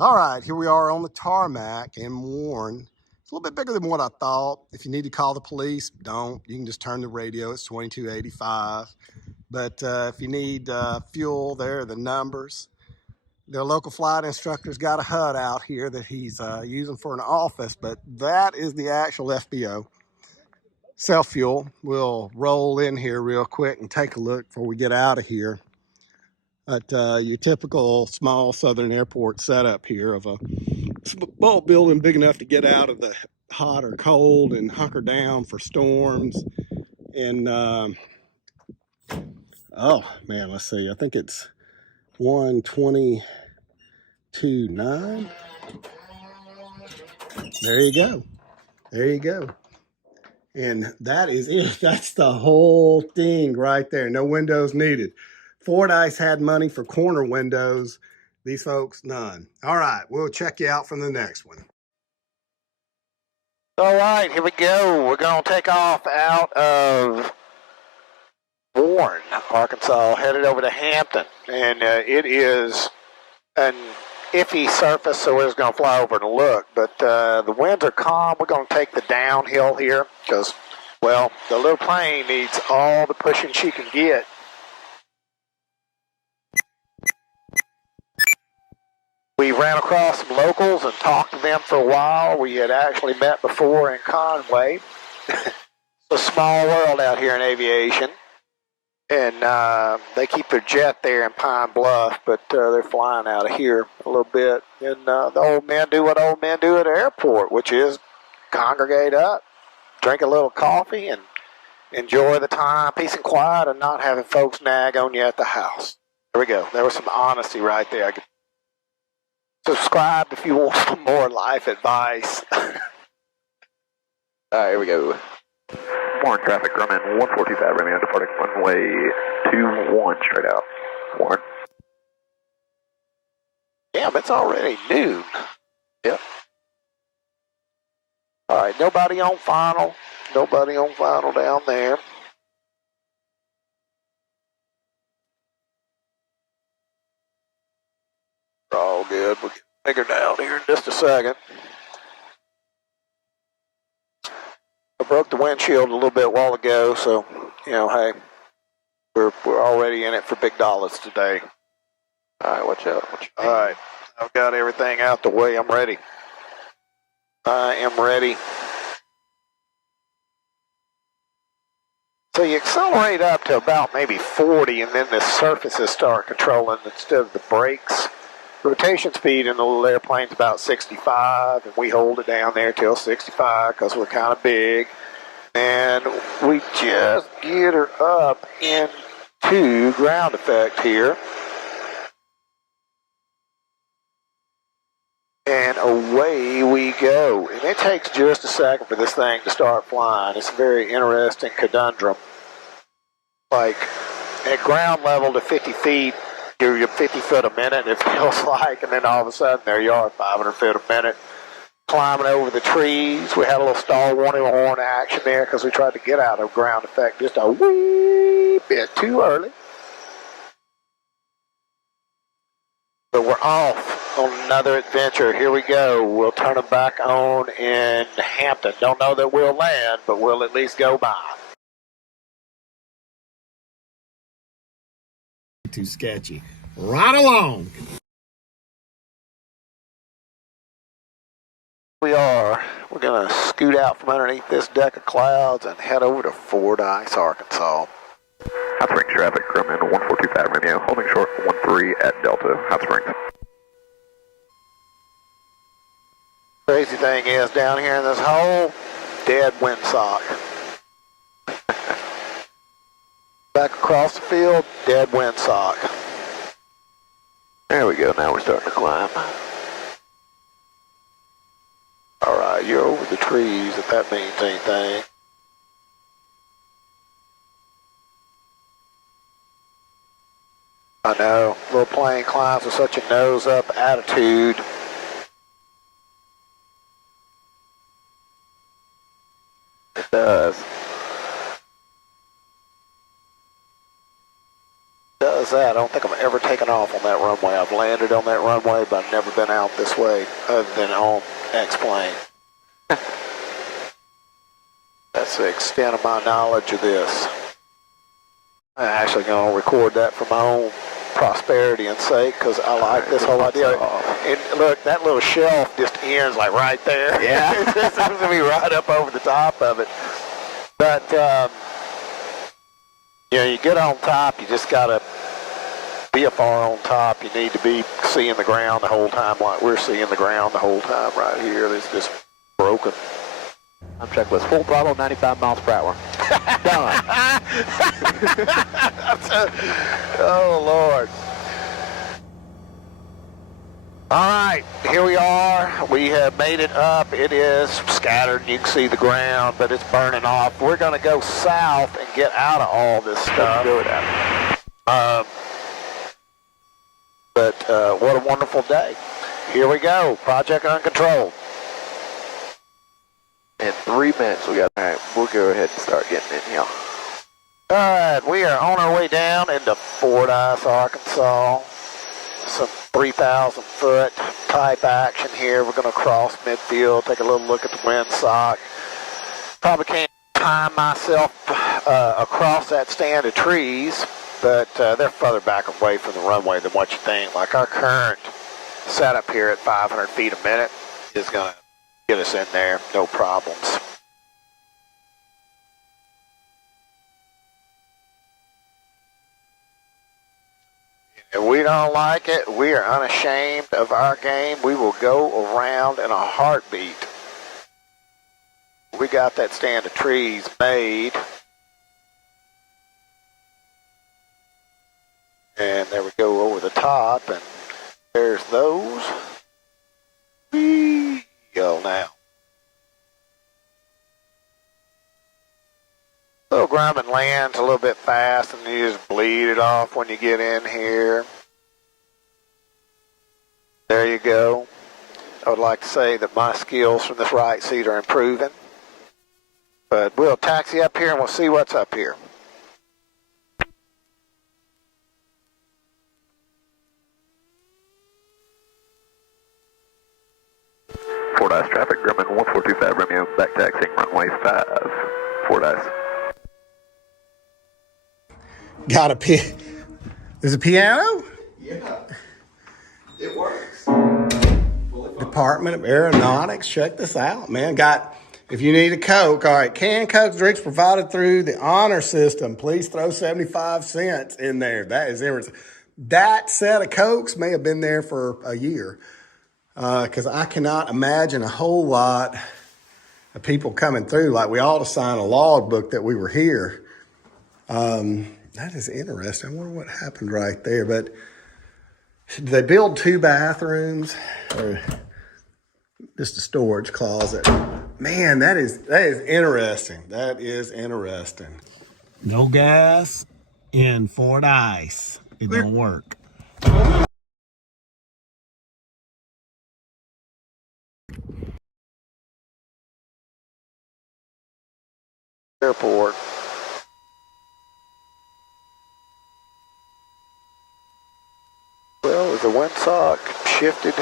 All right, here we are on the tarmac in Warren. It's a little bit bigger than what I thought. If you need to call the police, don't. You can just turn the radio. It's 2285. But if you need fuel, there are the numbers. Their local flight instructor's got a hut out here that he's using for an office, but that is the actual FBO. Self-fuel. We'll roll in here real quick and take a look before we get out of here at your typical small southern airport setup here of a bulk building big enough to get out of the hot or cold and hunker down for storms. And oh man, let's see, I think it's 122.9. There you go. There you go. And that is it. That's the whole thing right there. No windows needed. Fordyce had money for corner windows. These folks, none. All right, we'll check you out from the next one. All right, here we go. We're going to take off out of Warren, Arkansas, headed over to Hampton. And it is an iffy surface, so we're just going to fly over and look. But the winds are calm. We're going to take the downhill here because, well, the little plane needs all the pushing she can get. We ran across some locals and talked to them for a while. We had actually met before in Conway. It's a small world out here in aviation. And they keep their jet there in Pine Bluff, but they're flying out of here a little bit. And the old men do what old men do at the airport, which is congregate up, drink a little coffee, and enjoy the time, peace and quiet, and not having folks nag on you at the house. There we go. There was some honesty right there. Subscribe if you want some more life advice. All right, here we go. Warren traffic, Grumman, 1425, Romeo, departing runway 21, straight out. Warren. Damn, it's already noon. Yep. All right, nobody on final. Nobody on final down there. We're all good. We'll get bigger down here in just a second. I broke the windshield a little bit a while ago, so, you know, hey, we're already in it for big dollars today. All right, watch out. All right, I've got everything out the way. I'm ready. I am ready. So you accelerate up to about maybe 40, and then the surfaces start controlling instead of the brakes. Rotation speed in the little airplane's about 65, and we hold it down there till 65 because we're kind of big. And we just get her up into ground effect here. And away we go. And it takes just a second for this thing to start flying. It's a very interesting conundrum. Like, at ground level to 50 feet, you're 50 foot a minute, it feels like, and then all of a sudden there you are, 500 feet a minute, climbing over the trees. We had a little stall warning horn action there because we tried to get out of ground effect just a wee bit too early. But we're off on another adventure. Here we go. We'll turn them back on in Hampton. Don't know that we'll land, but we'll at least go by. Too sketchy. Right along. We're going to scoot out from underneath this deck of clouds and head over to Fordyce, Arkansas. Hot Springs traffic, Grumman, 1425, Romeo, holding short 13 at Delta, Hot Springs. Crazy thing is, down here in this hole, dead windsock. Back across the field, dead windsock. There we go, now we're starting to climb. All right, you're over the trees, if that means anything. I know, little plane climbs with such a nose-up attitude. It does. Does that. I don't think I've ever taken off on that runway. I've landed on that runway, but I've never been out this way other than on X-plane. That's the extent of my knowledge of this. I'm actually going to record that for my own prosperity and sake because I like this whole idea. And look, that little shelf just ends like right there. Yeah. It just seems to be right up over the top of it. But, you know, you get on top, you just got to be a far on top. You need to be seeing the ground the whole time like we're seeing the ground the whole time right here. It's just broken. I'm checklist, full throttle, 95 miles per hour. Done. Oh, Lord. All right, here we are. We have made it up. It is scattered. You can see the ground, but it's burning off. We're going to go south and get out of all this stuff. Do it. But what a wonderful day. Here we go. Project Uncontrolled. In 3 minutes we got, all right, we'll go ahead and start getting in here. All right, we are on our way down into Fordyce, Arkansas. some 3,000 foot type action here. We're going to cross midfield, take a little look at the windsock. Probably can't time myself across that stand of trees, but they're further back away from the runway than what you think. Like our current setup here at 500 feet a minute is going to get us in there, no problems. If we don't like it, we are unashamed of our game. We will go around in a heartbeat. We got that stand of trees made. And there we go over the top, and there's those. We go now. Little Grumman lands a little bit fast, and you just bleed it off when you get in here. There you go. I would like to say that my skills from this right seat are improving. But we'll taxi up here and we'll see what's up here. Fordyce traffic, Grumman 1425 Romeo, back taxiing runway 5, Fordyce. Got a Is it piano? Yeah, it works. Department of Aeronautics. Check this out, man. If you need a Coke, all right, canned Coke drinks provided through the honor system. Please throw 75 cents in there. That is interesting. That set of Cokes may have been there for a year because I cannot imagine a whole lot of people coming through. Like we ought to sign a log book that we were here. That is interesting. I wonder what happened right there. But did they build 2 bathrooms or just a storage closet? Man, that is interesting. That is interesting. No gas in Fordyce. It don't work. Airport. Well, is the windsock shifted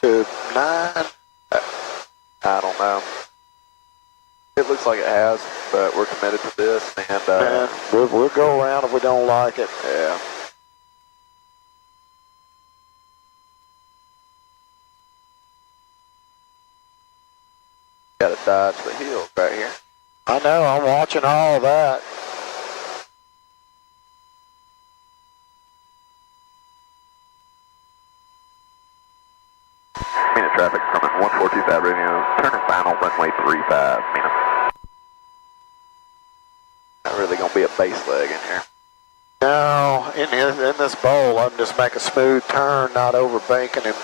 to 9? I don't know. It looks like it has, but we're committed to this, and We'll go around if we don't like it. yeah. Got to dodge the hills right here. I know, I'm watching all that. Mina traffic from 1425 Romeo, turn and final runway 35, Mina. Not really going to be a base leg in here. No, in this bowl, I'm just make a smooth turn, not overbanking, and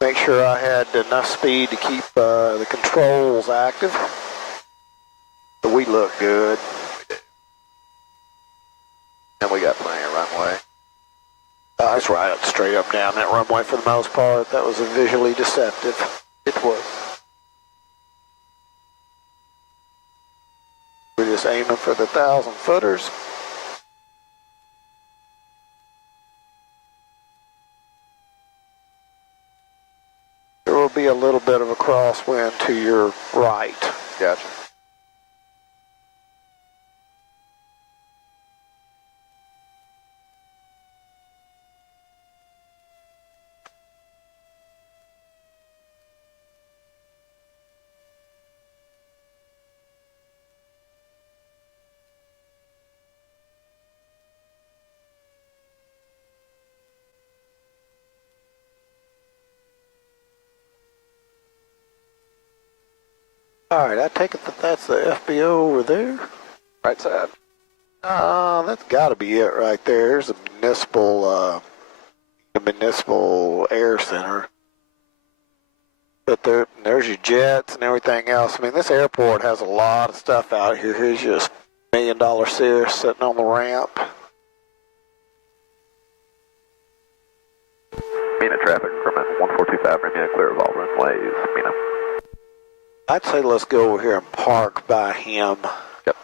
make sure I had enough speed to keep the controls active. But we look good. And we got plenty of runway. I was right up, straight up down that runway for the most part. That was visually deceptive. It was. We're just aiming for the 1,000 footers. There will be a little bit of a crosswind to your right. Gotcha. All right, I take it that that's the FBO over there. Right side. That's got to be it right there. There's a municipal air center. But there's your jets and everything else. I mean, this airport has a lot of stuff out here. Here's just $1 million Cirrus sitting on the ramp. Mina traffic from 1425 Romeo, clear of all runways, Mina. I'd say let's go over here and park by him. Yep.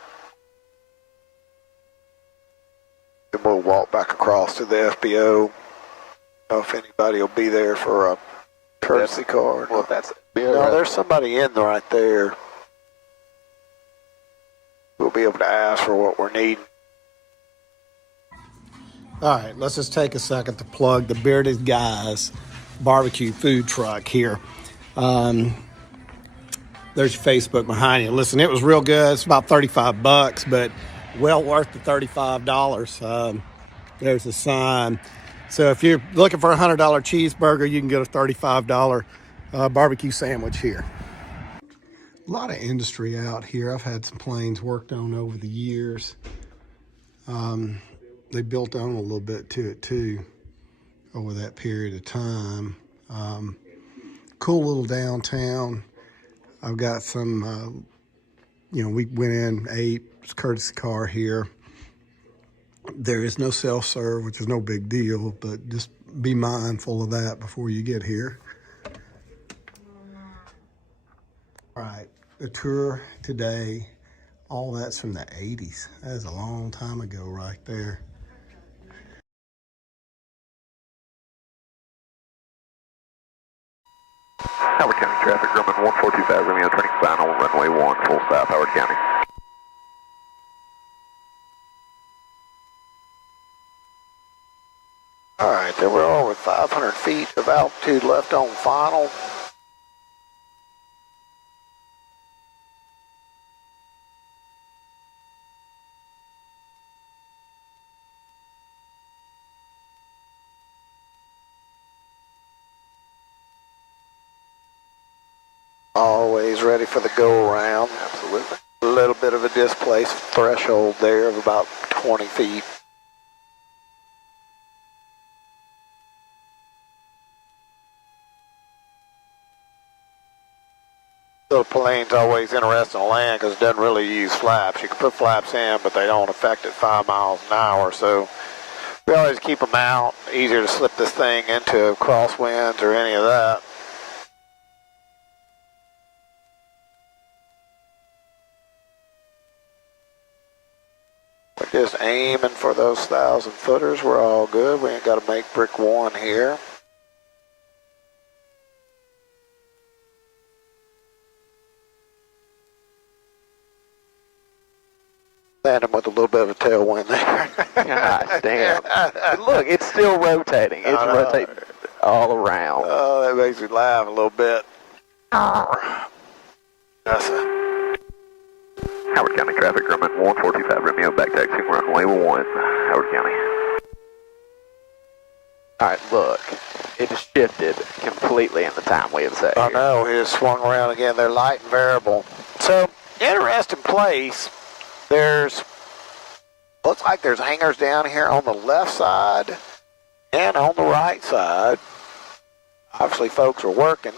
And we'll walk back across to the FBO. know if anybody will be there for a courtesy car. Well, that's No, there's somebody in there right there. We'll be able to ask for what we're needing. All right, let's just take a second to plug the Bearded Guys barbecue food truck here. There's your Facebook behind you. Listen, it was real good. It's about $35, but well worth the $35. There's the sign. So if you're looking for a $100 cheeseburger, you can get a $35 barbecue sandwich here. A lot of industry out here. I've had some planes worked on over the years. They built on a little bit to it too over that period of time. Cool little downtown. I've got some, we went in, ate, it's a courtesy car here. There is no self-serve, which is no big deal, but just be mindful of that before you get here. All right, the tour today, all that's from the 80s. That is a long time ago right there. Howard County traffic, Grumman 1425, Romeo turning final, runway 1, full stop, Howard County. All right, there we're over 500 feet of altitude left on final. Always ready for the go-around. Absolutely. A little bit of a displaced threshold there of about 20 feet. The plane's always interesting to land because it doesn't really use flaps. You can put flaps in, but they don't affect it 5 miles an hour. So we always keep them out. Easier to slip this thing into crosswinds or any of that. We're just aiming for those 1,000 footers. We're all good. We ain't got to make brick one here. Landing with a little bit of a tailwind there. God damn. Look, it's still rotating. It's rotating all around. Oh, that makes me laugh a little bit. That's a... Howard County traffic, Grumman 1425, Romeo back taxi, runway 1, Howard County. All right, look, it just shifted completely in the time we have set. I know, it just swung around again. They're light and variable. So, interesting place. Looks like there's hangars down here on the left side and on the right side. Obviously, folks are working.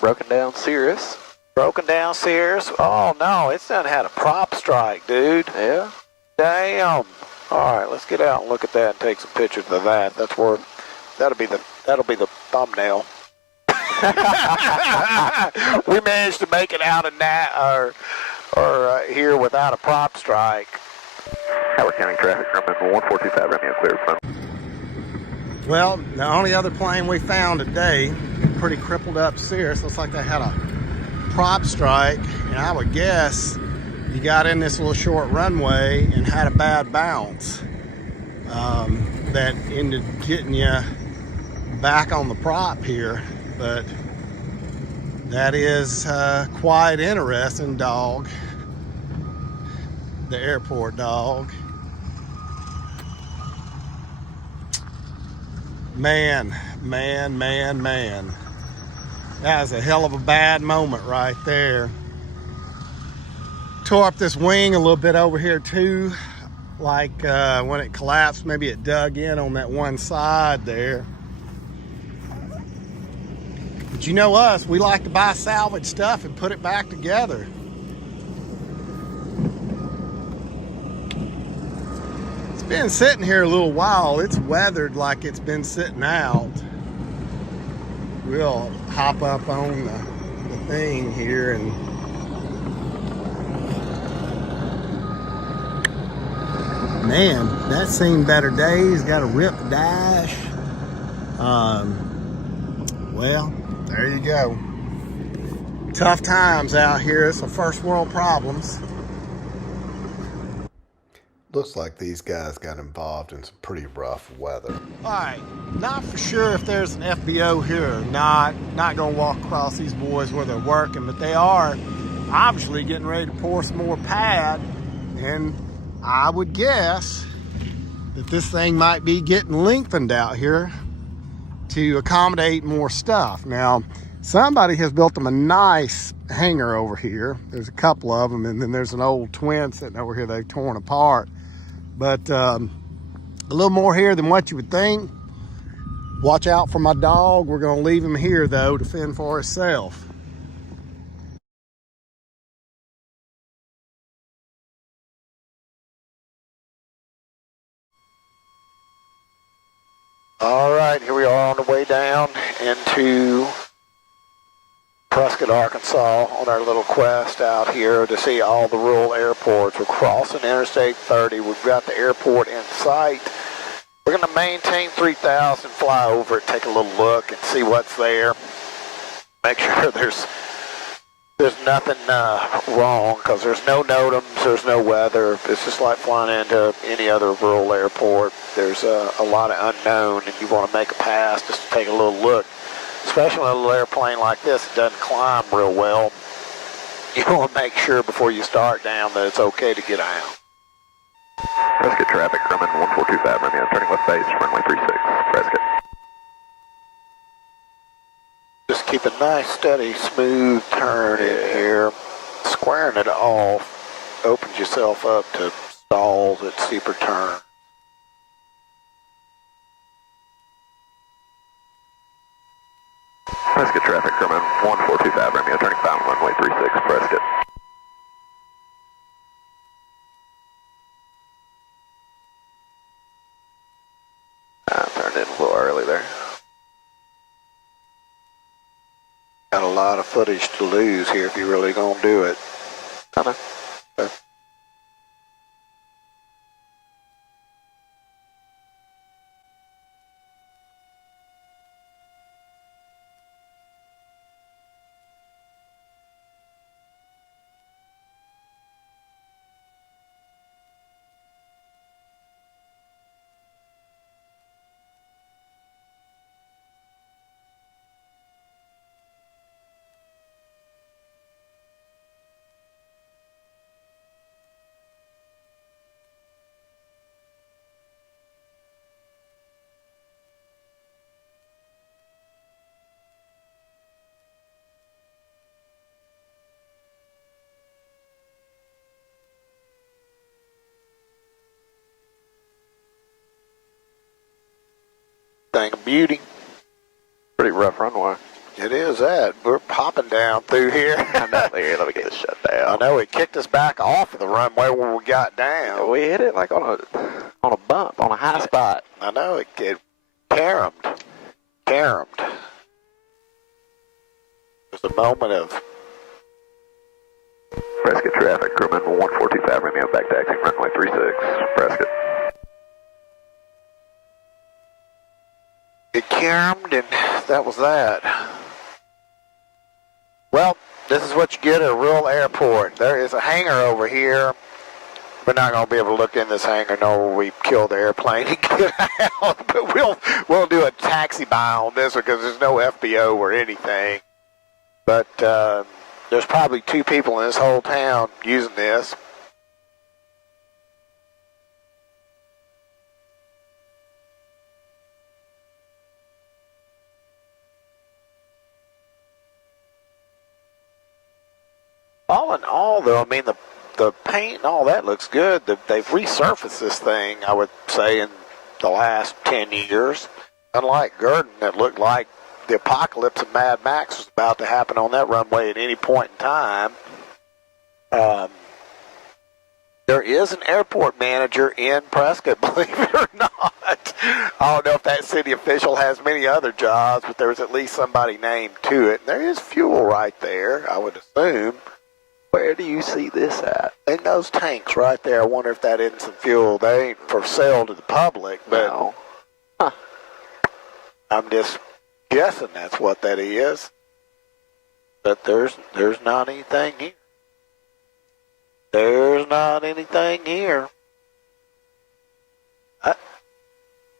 Broken down Cirrus. Broken down Cirrus. Oh, no, it's done had a prop strike, dude. Yeah. Damn. All right, let's get out and look at that and take some pictures of that. That's worth. That'll be the thumbnail. We managed to make it out of that or here without a prop strike. Howard County traffic, Grumman 1425, Romeo clear front. Well, the only other plane we found today, pretty crippled up Cirrus, looks like they had a prop strike, and I would guess you got in this little short runway and had a bad bounce that ended getting you back on the prop here. But that is quite interesting, dog. The airport dog. Man. That was a hell of a bad moment right there. Tore up this wing a little bit over here too. Like when it collapsed, maybe it dug in on that one side there. But you know us, we like to buy salvage stuff and put it back together. It's been sitting here a little while. It's weathered like it's been sitting out. We'll hop up on the thing here and man, that's seen better days. Got a ripped dash. Well, there you go. Tough times out here. Some first world problems. Looks like these guys got involved in some pretty rough weather. All right, not for sure if there's an FBO here or not. Not gonna walk across these boys where they're working, but they are obviously getting ready to pour some more pad, and I would guess that this thing might be getting lengthened out here to accommodate more stuff. Now, somebody has built them a nice hangar over here. There's a couple of them, and then there's an old twin sitting over here they've torn apart. But a little more here than what you would think. Watch out for my dog. We're gonna leave him here though to fend for himself. All right, here we are on the way down into Prescott, Arkansas on our little quest out here to see all the rural airports. We're crossing Interstate 30. We've got the airport in sight. We're going to maintain 3,000, fly over it, take a little look and see what's there. Make sure there's nothing wrong, because there's no NOTAMs, there's no weather. It's just like flying into any other rural airport. There's a lot of unknown, and you want to make a pass just to take a little look. Especially on a little airplane like this, it doesn't climb real well. You want to make sure before you start down that it's okay to get out. Prescott traffic, Grumman 1425, Romeo, turning left base, runway 36, Prescott. Just keep a nice, steady, smooth turn in here. Squaring it off opens yourself up to stalls at steeper turn. Prescott traffic, Grumman 1425, Romeo, turning final, runway 36, Prescott. I turned in a little early there. Got a lot of footage to lose here if you're really going to do it. I know. Thing of beauty. Pretty rough runway. It is that. We're popping down through here. I know. Here, let me get this shut down. I know it kicked us back off of the runway when we got down. We hit it like on a bump, on a high spot. I know it caromed. There's a moment of Prescott traffic, Grumman 1425, Romeo, back taxi, runway 36, Prescott. it caromed, and that was that. Well, this is what you get at a rural airport. There is a hangar over here. We're not going to be able to look in this hangar, nor will we kill the airplane and get out. But we'll do a taxi by on this one because there's no FBO or anything. But there's probably 2 people in this whole town using this. All in all, though, I mean, the paint and all that looks good. They've resurfaced this thing, I would say, in the last 10 years. Unlike Gurdon, that looked like the apocalypse of Mad Max was about to happen on that runway at any point in time. There is an airport manager in Prescott, believe it or not. I don't know if that city official has many other jobs, but there's at least somebody named to it. And there is fuel right there, I would assume. Where do you see this at? In those tanks right there. I wonder if that isn't some fuel. They ain't for sale to the public, but No. Huh. I'm just guessing that's what that is. But there's not anything here. There's not anything here.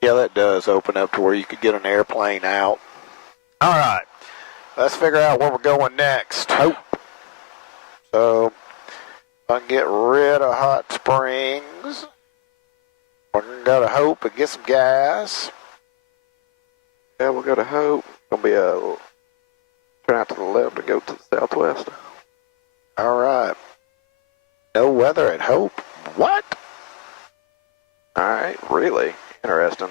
Yeah, that does open up to where you could get an airplane out. All right. Let's figure out where we're going next. Hope. So, if I can get rid of Hot Springs, we're going to go to Hope and get some gas. Yeah, we'll go to Hope. Gonna be a turn out to the left to go to the southwest. All right. No weather at Hope. What? All right, really interesting.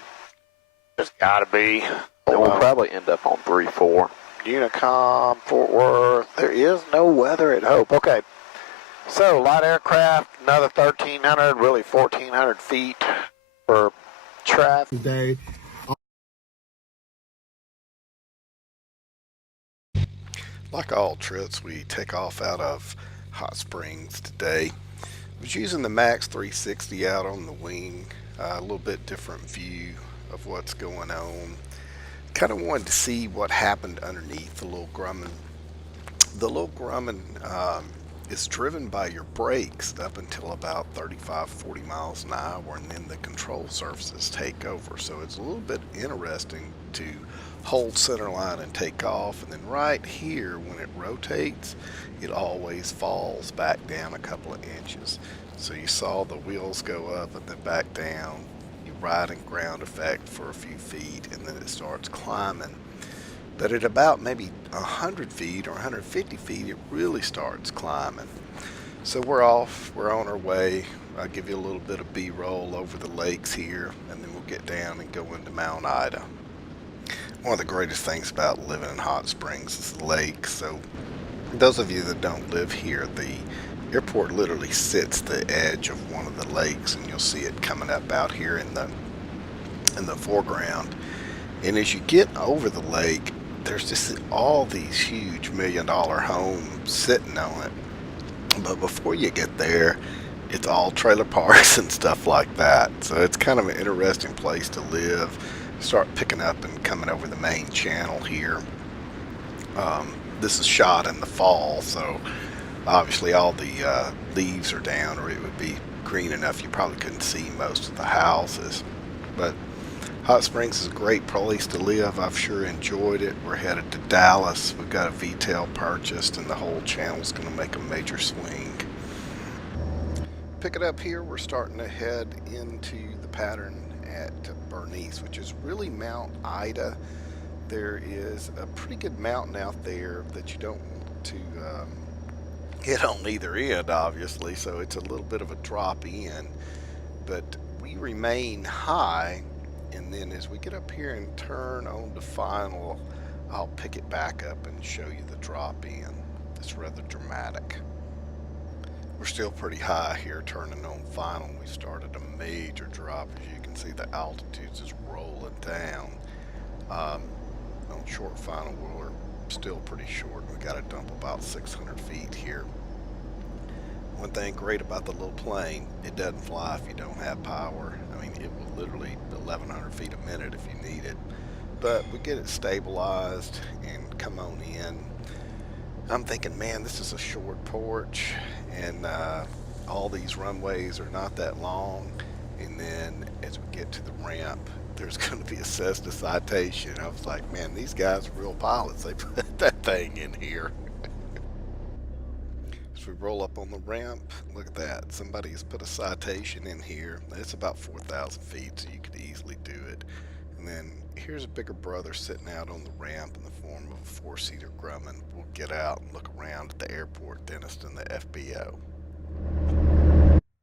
There's got to be. And we'll probably end up on 3-4. Unicom, Fort Worth. There is no weather at Hope. Okay. So, light aircraft, another 1,300, really 1,400 feet for traffic. Today. Like all trips, we take off out of Hot Springs today. I was using the Max 360 out on the wing, a little bit different view of what's going on. Kind of wanted to see what happened underneath the little Grumman. The little Grumman is driven by your brakes up until about 35-40 miles an hour, and then the control surfaces take over. So it's a little bit interesting to hold center line and take off, and then right here when it rotates, it always falls back down a couple of inches. So you saw the wheels go up and then back down. You ride in ground effect for a few feet, and then it starts climbing. But at about maybe 100 feet or 150 feet, it really starts climbing. So we're off, we're on our way. I'll give you a little bit of B-roll over the lakes here, and then we'll get down and go into Mount Ida. One of the greatest things about living in Hot Springs is the lake. So those of you that don't live here, the airport literally sits the edge of one of the lakes, and you'll see it coming up out here in the foreground. And as you get over the lake, there's just all these huge $1 million homes sitting on it. But before you get there, it's all trailer parks and stuff like that. So it's kind of an interesting place to live. Start picking up and coming over the main channel here. This is shot in the fall, so obviously all the leaves are down, or it would be green enough you probably couldn't see most of the houses. But Hot Springs is a great place to live. I've sure enjoyed it. We're headed to Dallas. We've got a VTEL purchased, and the whole channel's going to make a major swing. Pick it up here. We're starting to head into the pattern at Fordyce, which is really Mount Ida. There is a pretty good mountain out there that you don't want to hit on either end, obviously, so it's a little bit of a drop in, but we remain high, and then as we get up here and turn on the final, I'll pick it back up and show you the drop in. It's rather dramatic. We're still pretty high here turning on final. We started a major drop. As you can see, the altitude's just rolling down. On short final, we're still pretty short. We got to dump about 600 feet here. One thing great about the little plane, it doesn't fly if you don't have power. I mean, it will literally 1,100 feet a minute if you need it. But we get it stabilized and come on in. I'm thinking, man, this is a short porch, and all these runways are not that long. And then as we get to the ramp, there's going to be a Cessna citation. I was like, man, these guys are real pilots. They put that thing in here. As we roll up on the ramp, look at that. Somebody has put a citation in here. It's about 4,000 feet, so you could easily do it. And then here's a bigger brother sitting out on the ramp in the form of a four-seater Grumman. We'll get out and look around at the airport dentist and the FBO.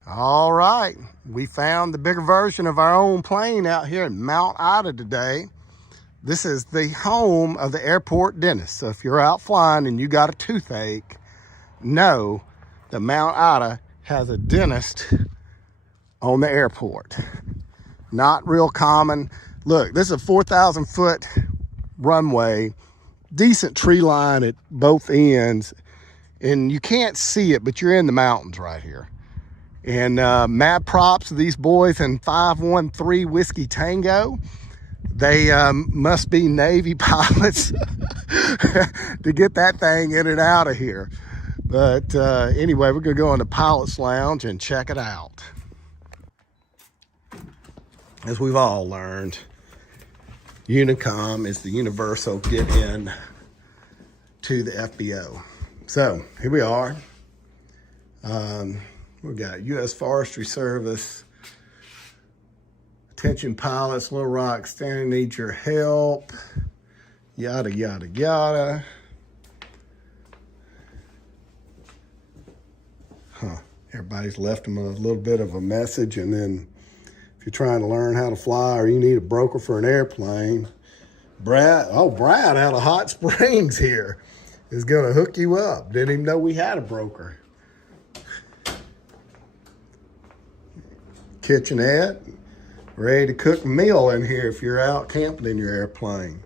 All right, we found the bigger version of our own plane out here at Mount Ida today. This is the home of the airport dentist. So if you're out flying and you got a toothache, know that Mount Ida has a dentist on the airport. Not real common. Look, this is a 4,000 foot runway, decent tree line at both ends, and you can't see it, but you're in the mountains right here. And mad props to these boys in 513 Whiskey Tango. They must be Navy pilots to get that thing in and out of here. But anyway, we're going to go in the pilot's lounge and check it out. As we've all learned, Unicom is the universal get in to the FBO. So here we are. We've got U.S. Forestry Service. Attention pilots, Little Rock, standing needs your help. Yada, yada, yada. Everybody's left them a little bit of a message, and then if you're trying to learn how to fly or you need a broker for an airplane, Brad out of Hot Springs here is gonna hook you up. Didn't even know we had a broker. Kitchenette, ready to cook a meal in here if you're out camping in your airplane.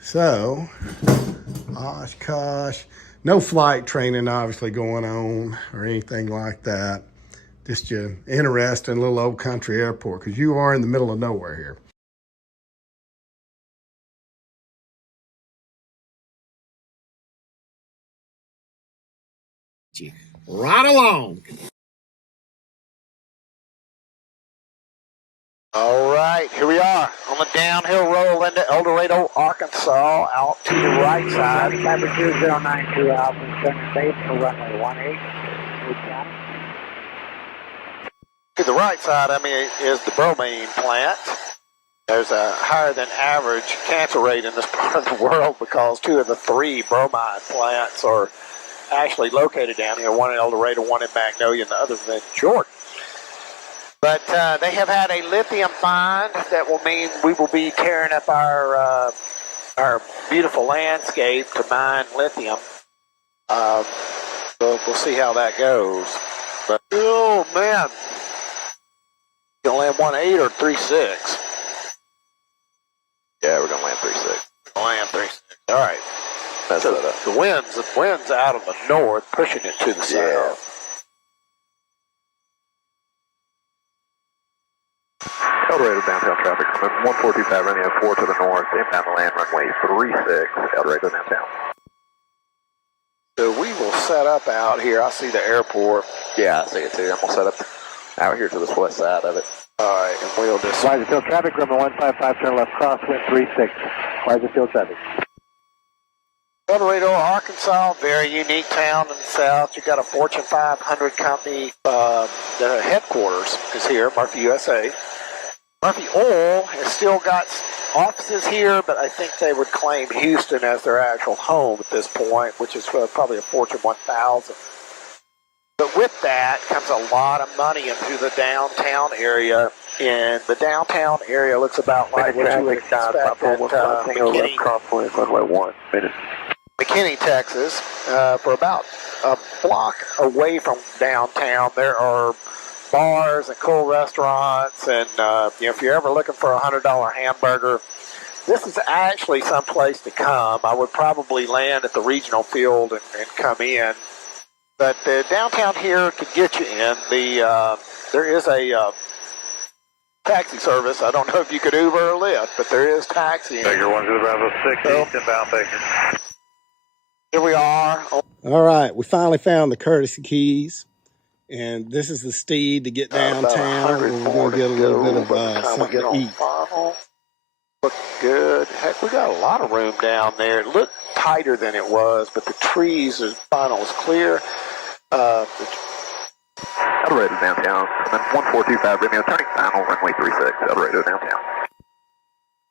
So, gosh, no flight training obviously going on or anything like that. Just your interesting little old country airport, because you are in the middle of nowhere here. Right along. All right, here we are on the downhill roll into El Dorado, Arkansas, out to the right side. Cyber 2092 Alpha 7 base for runway 18. To the right side, is the bromine plant. There's a higher than average cancer rate in this part of the world because 2 of the 3 bromine plants are actually located down here. One in El Dorado, one in Magnolia, and the other in Jordan. But they have had a lithium find that will mean we will be tearing up our beautiful landscape to mine lithium. So we'll see how that goes. But, oh, man. You going to land 1.8 or 3.6? Yeah, we're going to land 3.6. Land 3.6. All right. So the wind's out of the north, pushing it to the south. El Dorado downtown traffic from 1425 runway 4 to the north, inbound to land runway 36, El Dorado downtown. So we will set up out here. I see the airport. Yeah, I see it too. I'm going to set up out here to this west side of it. All right, and we'll just... Wise field traffic, Grumman 155, turn left crosswind 36. Wise field traffic. El Dorado, Arkansas, very unique town in the south. You got a Fortune 500 company. The headquarters is here, Murphy, USA. Murphy Oil has still got offices here, but I think they would claim Houston as their actual home at this point, which is probably a Fortune 1000. But with that comes a lot of money into the downtown area, and the downtown area looks about like what you would expect at McKinney, Texas. For about a block away from downtown, there are bars and cool restaurants, and if you're ever looking for a $100 hamburger, this is actually some place to come. I would probably land at the regional field and come in, but the downtown here could get you in. There is a taxi service. I don't know if you could Uber or Lyft, but there is taxi. Baker 1 to the Bravo 6 east, inbound Baker. Here we are. All right, we finally found the courtesy keys. And this is the steed to get downtown. We're going to get a little bit of something to eat. Look good. Heck, we got a lot of room down there. It looked tighter than it was, but the trees, the funnel is clear. El Dorado downtown, 1425, Romeo, turning final, runway 36, El Dorado downtown.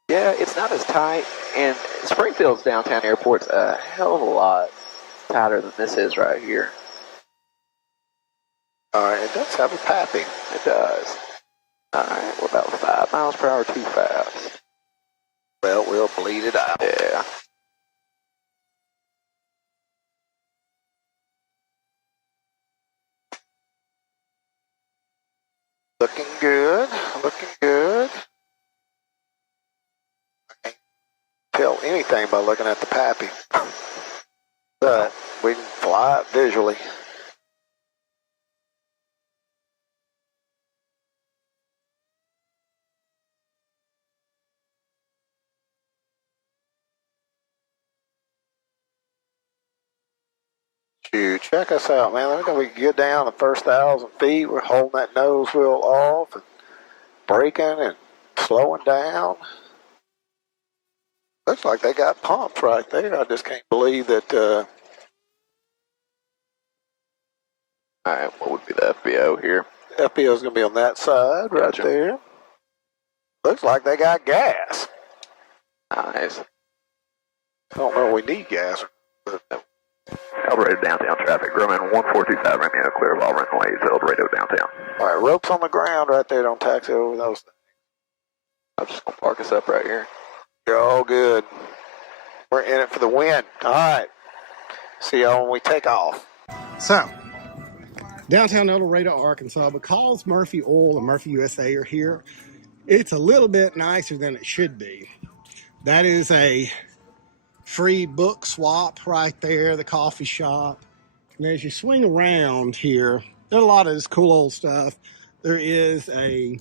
Yeah, it's not as tight, and Springfield's downtown airport's a hell of a lot tighter than this is right here. All right, it does have a papping. It does. All right, we're about 5 miles per hour too fast. Well, we'll bleed it out. Yeah. Looking good. Looking good. I can't tell anything by looking at the pappy. But we can fly it visually. Dude, check us out, man. We're going to get down the first 1,000 feet. We're holding that nose wheel off and braking and slowing down. Looks like they got pumps right there. I just can't believe that. All right, what would be the FBO here? FBO is going to be on that side right Gotcha. there. Looks like they got gas. Nice. I don't know if we need gas. Eldorado downtown traffic. Grumman 1425 Romeo, clear of all runways. Eldorado downtown. All right, ropes on the ground right there. Don't taxi over those things. I'm just going to park us up right here. You're all good. We're in it for the win. All right. See y'all when we take off. So, downtown El Dorado, Arkansas, because Murphy Oil and Murphy USA are here, it's a little bit nicer than it should be. That is a free book swap right there, the coffee shop. And as you swing around here, there's a lot of this cool old stuff. There is a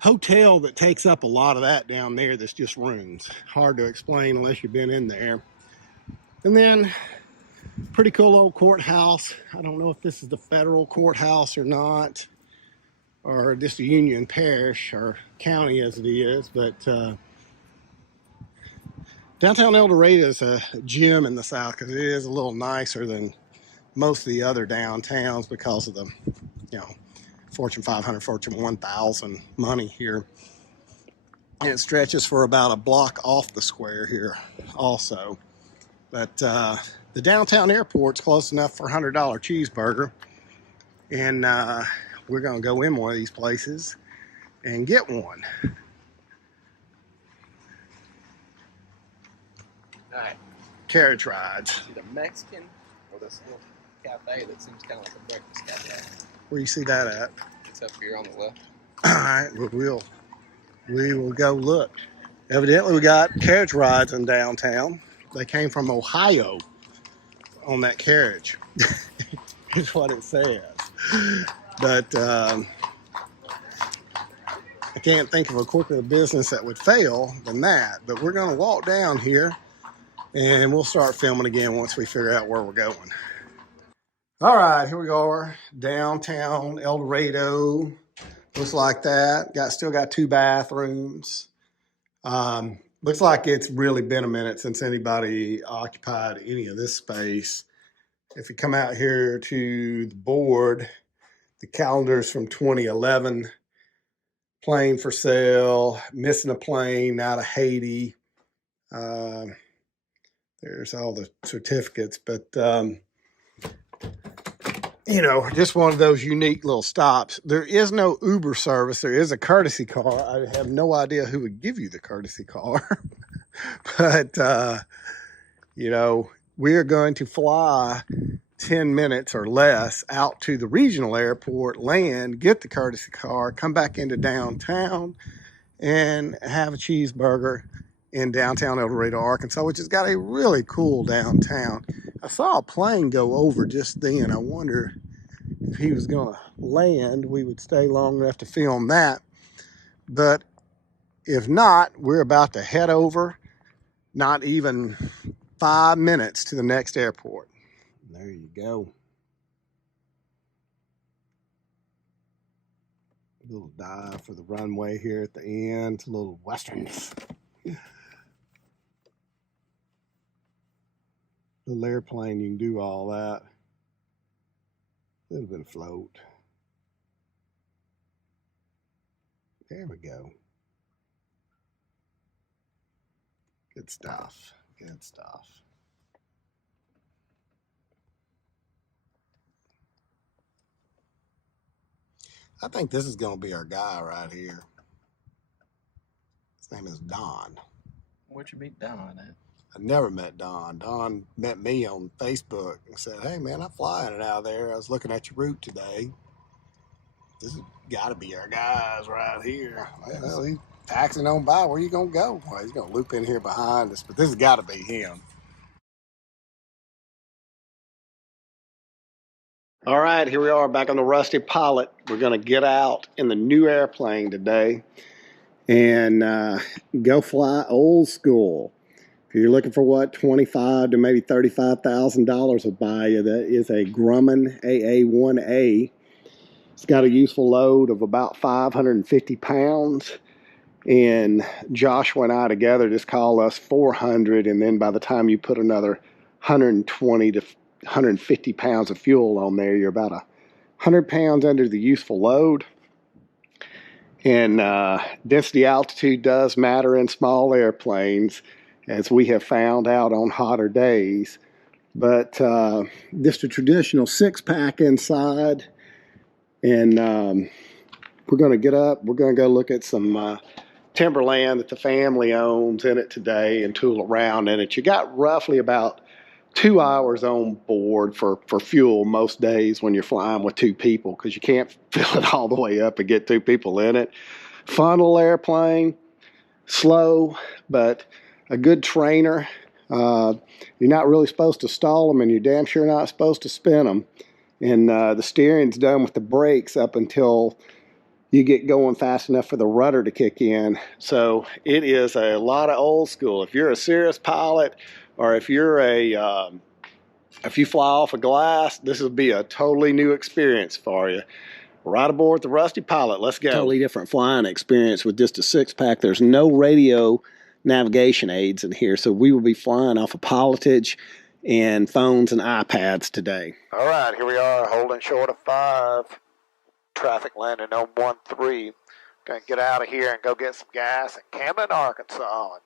hotel that takes up a lot of that down there that's just rooms. Hard to explain unless you've been in there. And then, pretty cool old courthouse. I don't know if this is the federal courthouse or not, or just a Union Parish or county as it is, but downtown El Dorado is a gem in the South because it is a little nicer than most of the other downtowns because of the, Fortune 500, Fortune 1000 money here. And it stretches for about a block off the square here also. But the downtown airport's close enough for a $100 cheeseburger. And we're going to go in one of these places and get one. All right. Carriage rides. See the Mexican or this little cafe that seems kind of like a breakfast cafe. Where you see that at? It's up here on the left. All right, we will go look. Evidently, we got carriage rides in downtown. They came from Ohio on that carriage. Is what it says. But I can't think of a quicker business that would fail than that. But we're going to walk down here, and we'll start filming again once we figure out where we're going. All right, here we are, downtown El Dorado. Looks like that. Still got 2 bathrooms. Looks like it's really been a minute since anybody occupied any of this space. If you come out here to the board, the calendar's from 2011. Plane for sale, missing a plane out of Haiti. There's all the certificates, but just one of those unique little stops. There is no Uber service. There is a courtesy car. I have no idea who would give you the courtesy car. But, we are going to fly 10 minutes or less out to the regional airport, land, get the courtesy car, come back into downtown, and have a cheeseburger in downtown El Dorado, Arkansas, which has got a really cool downtown. I saw a plane go over just then. I wonder if he was going to land. We would stay long enough to film that. But if not, we're about to head over, not even 5 minutes to the next airport. There you go. A little dive for the runway here at the end. A little westerns. Little airplane, you can do all that. A little bit of float. There we go. Good stuff. Good stuff. I think this is going to be our guy right here. His name is Don. Where'd you meet Don at? I never met Don. Don met me on Facebook and said, "Hey man, I'm flying it out there. I was looking at your route today. This has got to be our guys right here." Well, he's taxiing on by. Where you going to go? Well, he's going to loop in here behind us, but this has got to be him. All right, here we are back on the Rusty Pilot. We're going to get out in the new airplane today and go fly old school. If you're looking for what, $25,000 to maybe $35,000 will buy you, that is a Grumman AA1A. It's got a useful load of about 550 pounds. And Joshua and I together just call us 400. And then by the time you put another 120 to 150 pounds of fuel on there, you're about 100 pounds under the useful load. And density altitude does matter in small airplanes, as we have found out on hotter days. But just a traditional 6-pack inside. And we're going to get up. We're going to go look at some timberland that the family owns in it today and tool around in it. You got roughly about 2 hours on board for fuel most days when you're flying with 2 people, because you can't fill it all the way up and get 2 people in it. Fun little airplane, slow, but a good trainer. You're not really supposed to stall them, and you're damn sure not supposed to spin them. And the steering's done with the brakes up until you get going fast enough for the rudder to kick in. So it is a lot of old school. If you're a Cirrus pilot, or if you're if you fly off a glass, this will be a totally new experience for you. Right aboard the Rusty Pilot. Let's go. Totally different flying experience with just a 6-pack. There's no radio navigation aids in here, so we will be flying off of pilotage and phones and iPads today. All right, here we are, holding short of 5. Traffic landing on 13. Gonna get out of here and go get some gas in Camden, Arkansas, and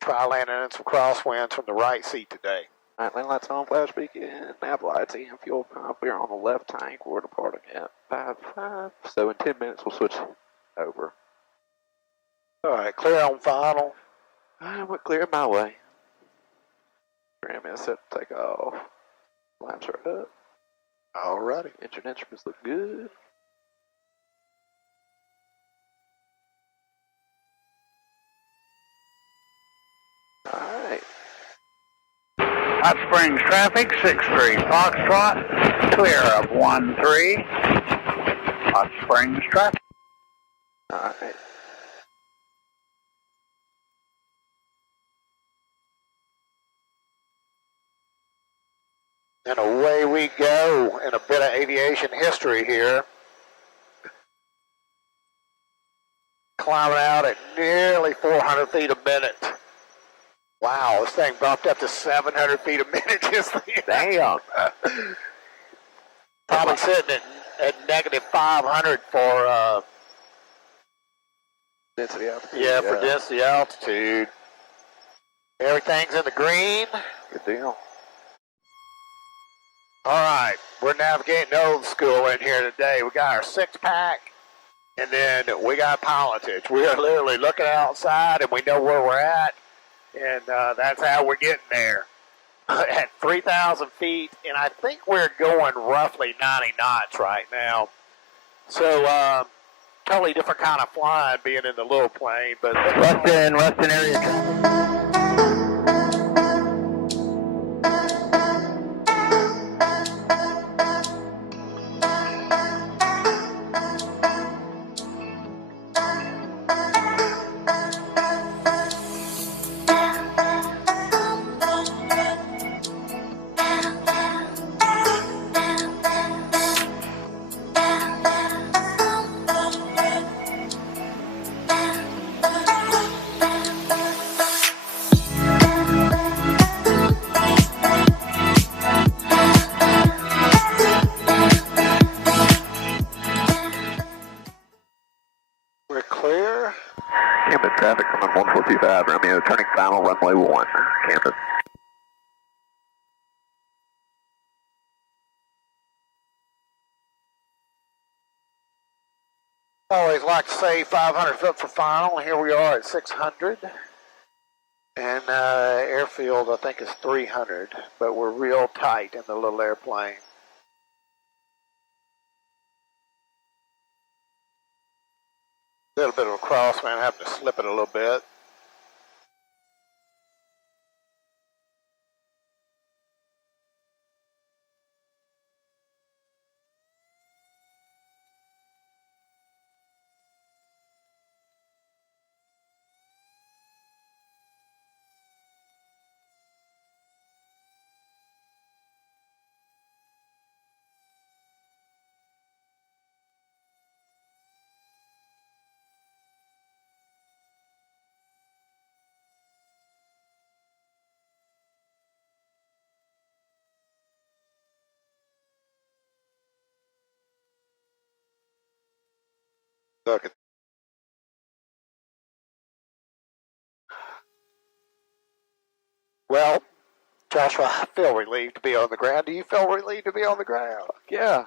try landing in some crosswinds from the right seat today. Alright, landing lights on, flash beacon, nav lights, and fuel pump. We're on the left tank. We're departing at 5-5. So in 10 minutes, we'll switch over. All right, clear on final. We're clear my way. Ram is set to take off. Lamps are up. All righty. Engine instruments look good. Alright. Hot Springs traffic, 63 Foxtrot, clear of 13. Hot Springs traffic. Alright. And away we go in a bit of aviation history here. Climbing out at nearly 400 feet a minute. Wow, this thing bumped up to 700 feet a minute just then. Damn. Probably sitting at negative 500 for Density altitude. yeah, for density altitude. Everything's in the green. Good deal. All right, we're navigating old school in here today. We got our 6-pack, and then we got pilotage. We are literally looking outside, and we know where we're at, and that's how we're getting there. At 3,000 feet, and I think we're going roughly 90 knots right now. So, totally different kind of flying being in the little plane, but Ruston area traffic. we're clear. Camden traffic coming 1425, Romeo, turning final, runway 1, Camden. Always like to say 500 foot for final. Here we are at 600. And airfield, I think, is 300, but we're real tight in the little airplane. A little bit of a crosswind, having to slip it a little bit. Look at. Well, Joshua, I feel relieved to be on the ground. Do you feel relieved to be on the ground? Yeah.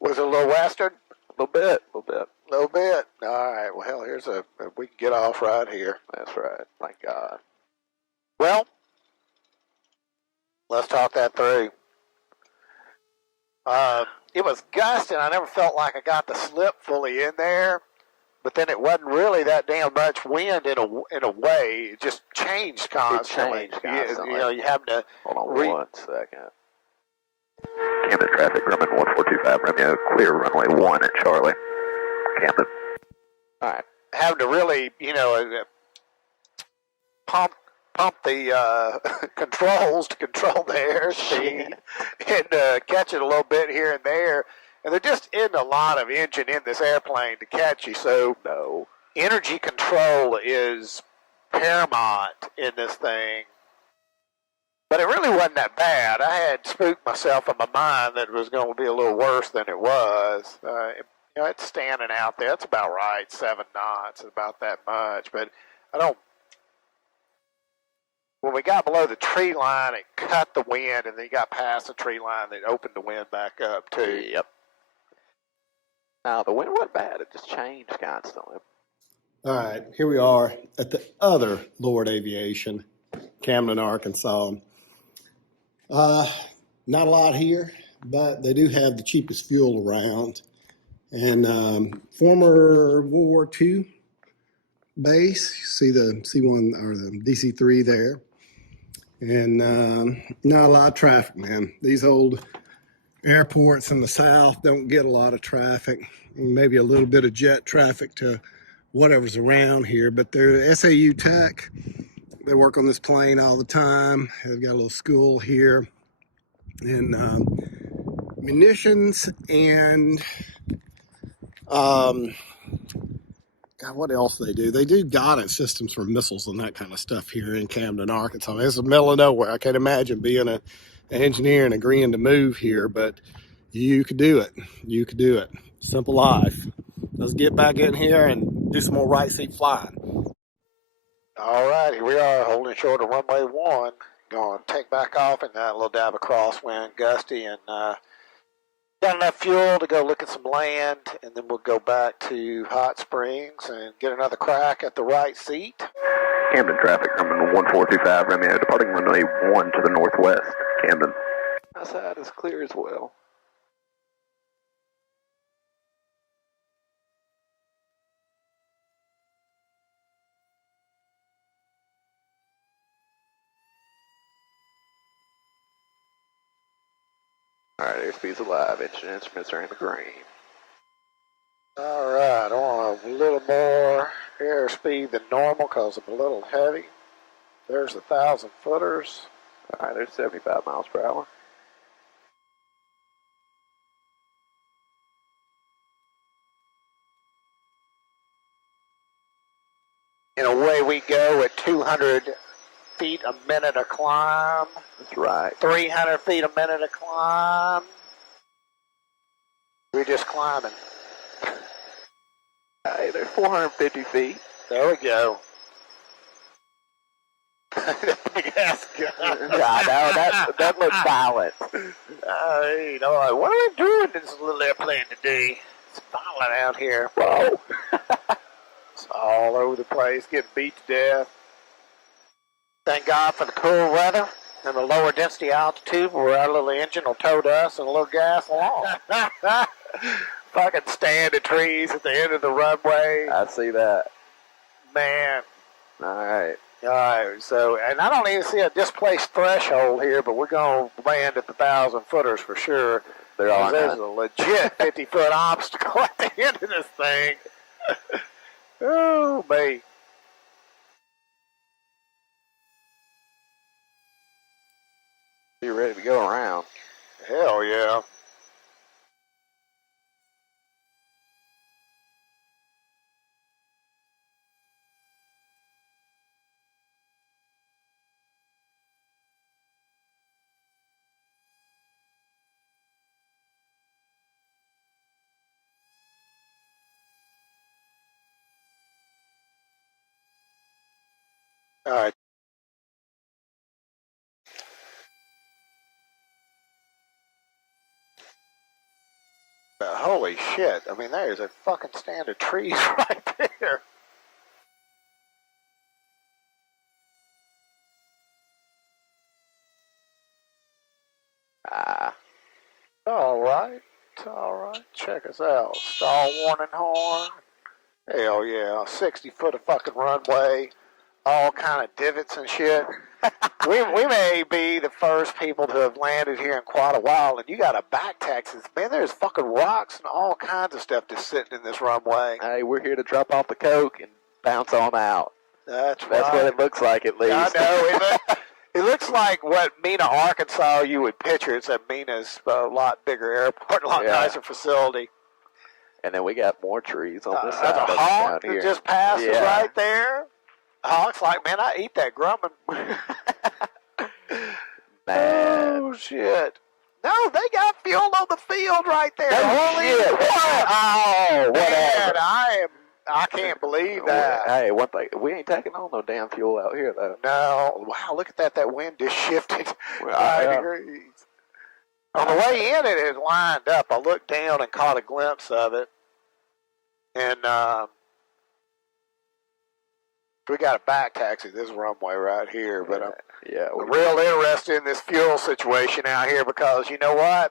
Was it a little western? A little bit. A little bit. A little bit. All right. Well, here's we can get off right here. That's right. Thank God. Well, let's talk that through. It was gusting. I never felt like I got the slip fully in there, but then it wasn't really that damn much wind in a way. It just changed constantly. It changed constantly. You have to. Hold on 1 second. Camden traffic, Grumman 1425, Romeo, clear runway 1 at Charlie. Camden. All right. Having to really, pump the controls to control the airspeed and catch it a little bit here and there. And there just isn't a lot of engine in this airplane to catch you. So No. energy control is paramount in this thing. But it really wasn't that bad. I had spooked myself in my mind that it was going to be a little worse than it was. It's standing out there. It's about right, 7 knots, about that much. But I don't. When we got below the tree line, it cut the wind, and then you got past the tree line, it opened the wind back up too. Yep. Now the wind wasn't bad. It just changed constantly. All right, here we are at the other Lord Aviation, Camden, Arkansas. Not a lot here, but they do have the cheapest fuel around. And former World War II base, see the C1 or the DC-3 there. And not a lot of traffic, man. These old airports in the south don't get a lot of traffic, maybe a little bit of jet traffic to whatever's around here, but they're SAU Tech. They work on this plane all the time. They've got a little school here. And munitions and God, what else they do? They do guidance systems for missiles and that kind of stuff here in Camden, Arkansas. It's the middle of nowhere. I can't imagine being an engineer and agreeing to move here, but you could do it. You could do it. Simple life. Let's get back in here and do some more right seat flying. All right, here we are holding short of runway 1. Going to take back off and a little dab of crosswind, gusty, and got enough fuel to go look at some land, and then we'll go back to Hot Springs and get another crack at the right seat. Camden traffic, Grumman 1425, Romeo, departing runway 1 to the northwest. Camden. Outside is clear as well. Alright, airspeed's alive. Engine instruments are in the green. All right, I want a little more airspeed than normal because I'm a little heavy. There's 1,000 footers. Alright, there's 75 miles per hour. And away we go at 200 feet a minute a climb. That's right. 300 feet a minute a climb. We're just climbing. Hey, there's 450 feet. There we go. Big ass gun. I know, that looks violent. What are we doing in this little airplane today? It's violent out here. Whoa. It's all over the place, getting beat to death. Thank God for the cool weather and the lower density altitude where our little engine will tow us and a little gas along. Fucking stand of trees at the end of the runway. I see that. Man. Alright. All right, so, and I don't even see a displaced threshold here, but we're going to land at the 1,000 footers for sure. There's a legit 50-foot obstacle at the end of this thing. Oh, me. You ready to go around? Hell yeah. All right. Holy shit. I mean, there's a fucking stand of trees right there. All right. All right. Check us out. Stall warning horn. Hell yeah. 60 foot of fucking runway. All kind of divots and shit. we may be the first people to have landed here in quite a while, and you got a back taxi. Man, there's fucking rocks and all kinds of stuff just sitting in this runway. Hey, we're here to drop off the coke and bounce on out. That's what it looks like, at least. I know. It looks like what Mena, Arkansas, you would picture. It's at Mena's a lot bigger airport, a lot nicer facility. And then we got more trees on this side. That's a hawk down here. that just passed us right there. Hawk's like, man, I eat that Grumman. Man. Oh, shit. No, they got fuel on the field right there. Holy shit. Oh, whatever. Man, I can't believe that. Hey, one thing, we ain't taking on no damn fuel out here, though. No. Wow, look at that. That wind just shifted 5 degrees. On the way in, it had lined up. I looked down and caught a glimpse of it. And we got a back taxi. This runway right here. But I'm real interested in this fuel situation out here because you know what?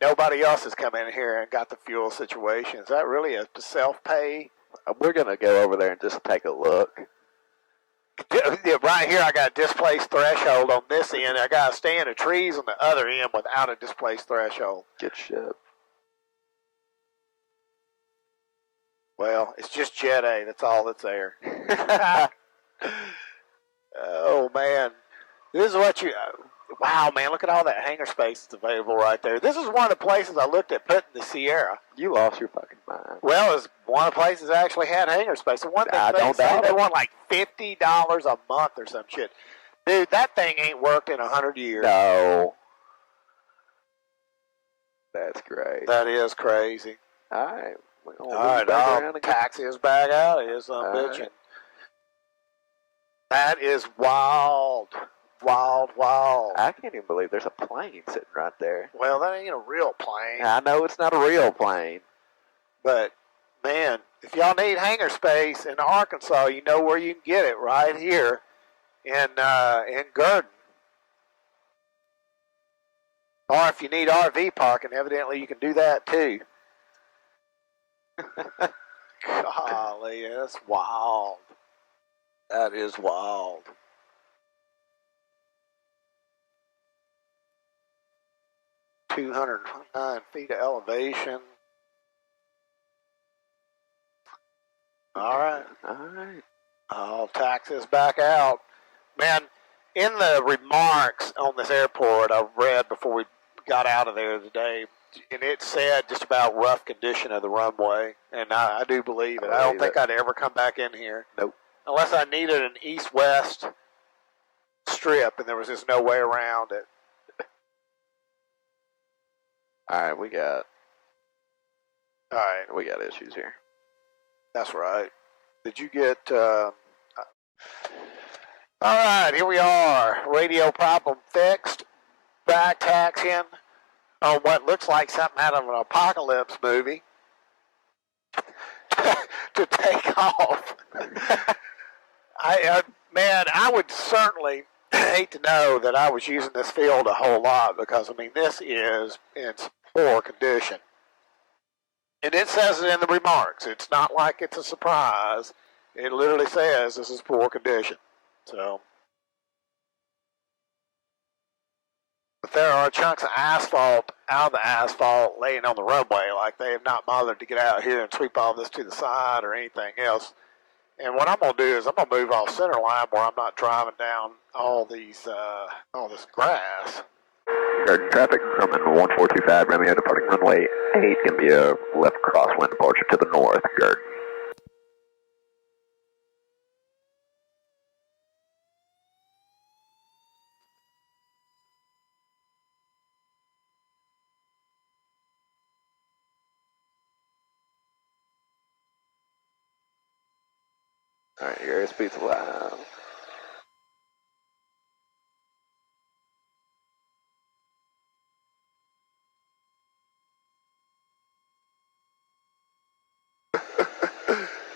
Nobody else has come in here and got the fuel situation. Is that really a self-pay? We're going to go over there and just take a look. Right here, I got a displaced threshold on this end. I got a stand of trees on the other end without a displaced threshold. Good shit. Well, it's just Jet A. That's all that's there. Oh, man. This is what you... wow, man, look at all that hangar space that's available right there. This is one of the places I looked at putting the Sierra. You lost your fucking mind. Well, it's one of the places that actually had hangar space. The one thing they want like $50 a month or some shit. Dude, that thing ain't worked in 100 years. No. That's great. That is crazy. All right. All right, taxi is back out. It is bitching. That is wild. Wild. I can't even believe there's a plane sitting right there. Well, that ain't a real plane. I know it's not a real plane. But, man, if y'all need hangar space in Arkansas, you know where you can get it right here in Gurdon. Or if you need RV parking, evidently you can do that too. Golly, that's wild. That is wild. $209 feet of elevation. All right. I'll tax this back out. Man, in the remarks on this airport I read before we got out of there today, and it said just about rough condition of the runway, and I do believe it. I don't think I'd ever come back in here. Nope. Unless I needed an east-west strip, and there was just no way around it. All right, we got issues here. That's right. Did you get... all right, here we are. Radio problem fixed. Back taxiing on what looks like something out of an apocalypse movie to take off. Man, I would certainly hate to know that I was using this field a whole lot because, I mean, this is in poor condition. And it says it in the remarks. It's not like it's a surprise. It literally says this is poor condition. So, but there are chunks of asphalt out of the asphalt laying on the runway, like they have not bothered to get out here and sweep all this to the side or anything else. And what I'm going to do is I'm going to move off center line where I'm not driving down all this grass. Garden traffic, Grumman 1425, Romeo departing runway 8, going to be a left crosswind departure to the north, Garden. Alright, your airspeed's allowed.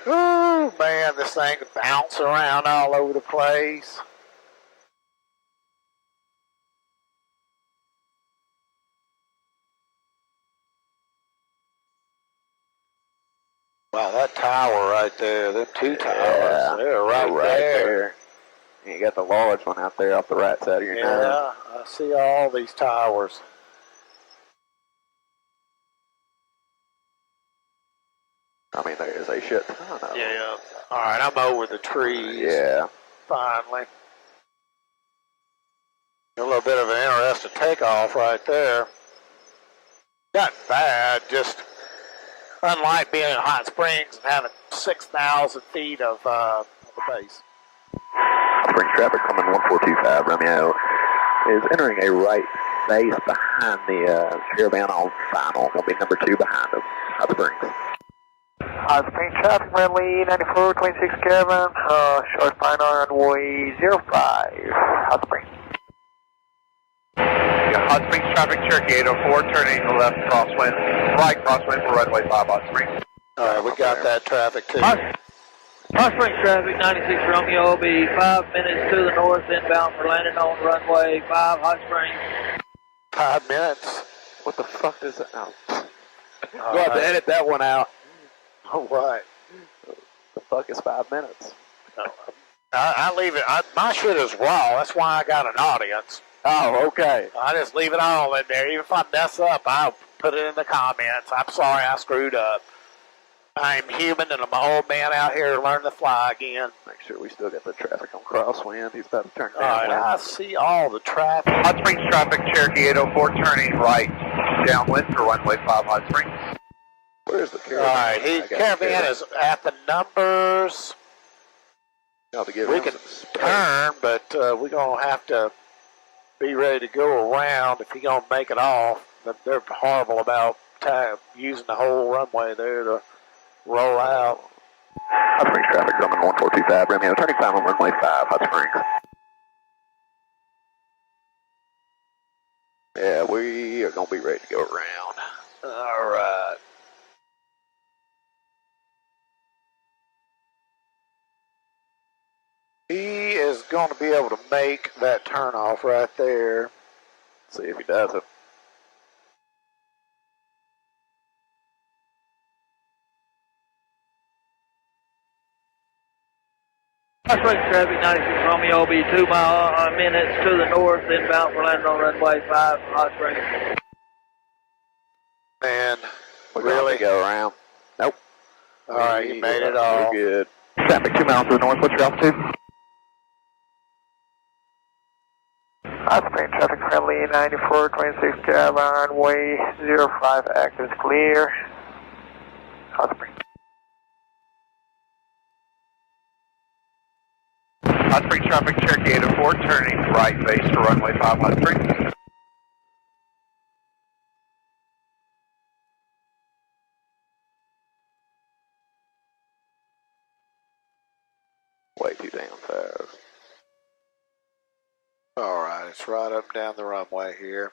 Oh man, this thing bounce around all over the place. Wow, that tower right there, them two towers, they're right there. You got the large one out there off the right side of your nose. Yeah, I see all these towers. I mean, there is a shit ton of them. Yeah. All right, I'm over the trees. Yeah. Finally. A little bit of an interesting takeoff right there. Not bad, just unlike being in Hot Springs and having 6,000 feet of the base. Spring traffic coming 1425 Romeo is entering a right base behind the caravan on final. Will be number 2 behind them. Hot Springs. Hot Springs traffic, friendly 9426 Caravan, short final runway 05, Hot Springs. Yeah, Hot Springs traffic, Cherokee 804, turning left crosswind, right crosswind for runway 5 Hot Springs. All right, we got that traffic too. Hot Springs traffic, 96 Romeo will be 5 minutes to the north, inbound for landing on runway 5 Hot Springs. 5 minutes. What the fuck is that? Oh. All We'll have to edit that one out. All right. The fuck is 5 minutes? I leave it. My shit is raw. That's why I got an audience. Oh, okay. I just leave it all in there. Even if I mess up, I'll put it in the comments. I'm sorry I screwed up. I'm human and I'm an old man out here learning to fly again. Make sure we still got the traffic on crosswind. He's about to turn All right, down. I see all the traffic. Hot Springs traffic, Cherokee 804, turning right downwind for runway 5 Hot Springs. Where's the caravan? All right, his caravan is at the numbers. We can turn, but we're going to have to be ready to go around if he's going to make it off. But they're horrible about using the whole runway there to roll out. Hot Springs traffic coming 1425 Romeo, turning final on runway 5 Hot Springs. Yeah, we are going to be ready to go around. All right. He is going to be able to make that turnoff right there. See if he does it. Hot Springs traffic, 96 Romeo will be 2 minutes to the north, inbound for landing on runway 5 Hot Springs. Man, We're really? going to go around. Nope. All right, you made it all. We're good. Traffic 2 miles to the north. What's your altitude? Hot Springs traffic, friendly 9426 Caravan, runway 05 active is clear. Hot Springs. Hot Springs traffic, Cherokee 804, turning right base for runway 5 Hot Springs. Way too damn fast. All right, it's right up and down the runway here.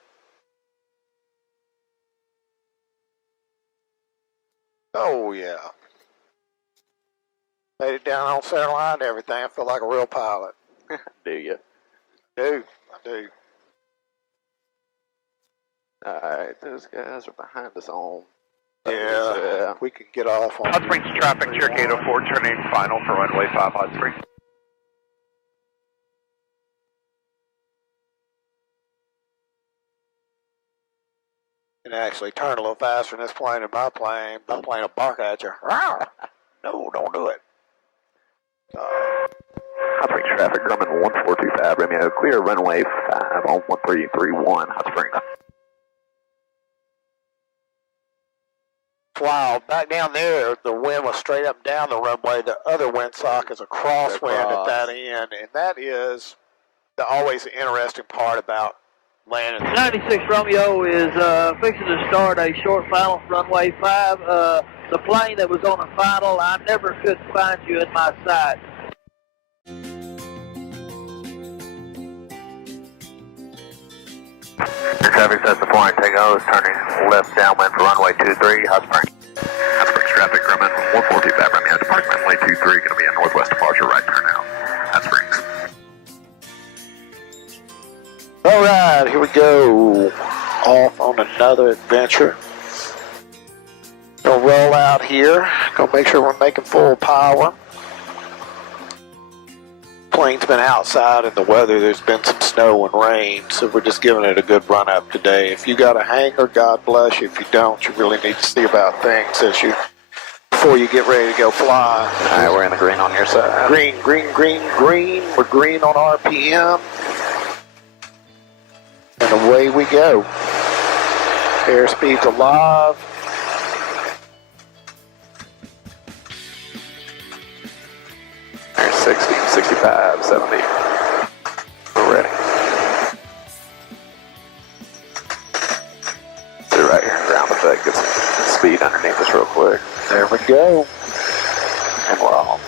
Oh, yeah. Made it down on center line and everything. I feel like a real pilot. Do you? I do. Alright, those guys are behind us on. Yeah, we can get off on. Hot Springs traffic, Cherokee 804, turning final for runway 5 Hot Springs. And actually turn a little faster than this plane and my plane. My plane will bark at you. Rawr! No, don't do it. Hot Springs traffic, Grumman 1425 Romeo, clear runway 5 on 1331 Hot Springs. Wow, back down there, the wind was straight up and down the runway. The other windsock is a crosswind at that end, and that is always the interesting part about landing. 96 Romeo is fixing to start a short final for runway 5. The plane that was on the final, I never could find you in my sight. Your traffic says the flying takeoff is turning left downwind for runway 23 Hot Springs. Hot Springs traffic, Grumman, 142.5 Romeo, departure runway 23, going to be a northwest departure, right turn out. Hot Springs. All right, here we go. Off on another adventure. Gonna roll out here. Gonna make sure we're making full power. Plane's been outside in the weather. There's been some snow and rain, so we're just giving it a good run up today. If you got a hangar, God bless you. If you don't, you really need to see about things before you get ready to go fly. All right, we're in the green on your side. Green, green, green, green. We're green on RPM. And away we go. Airspeed's alive. There's 60, 65, 70. We're ready. So right here, ground effect, get some speed underneath us real quick. There we go. And we're on.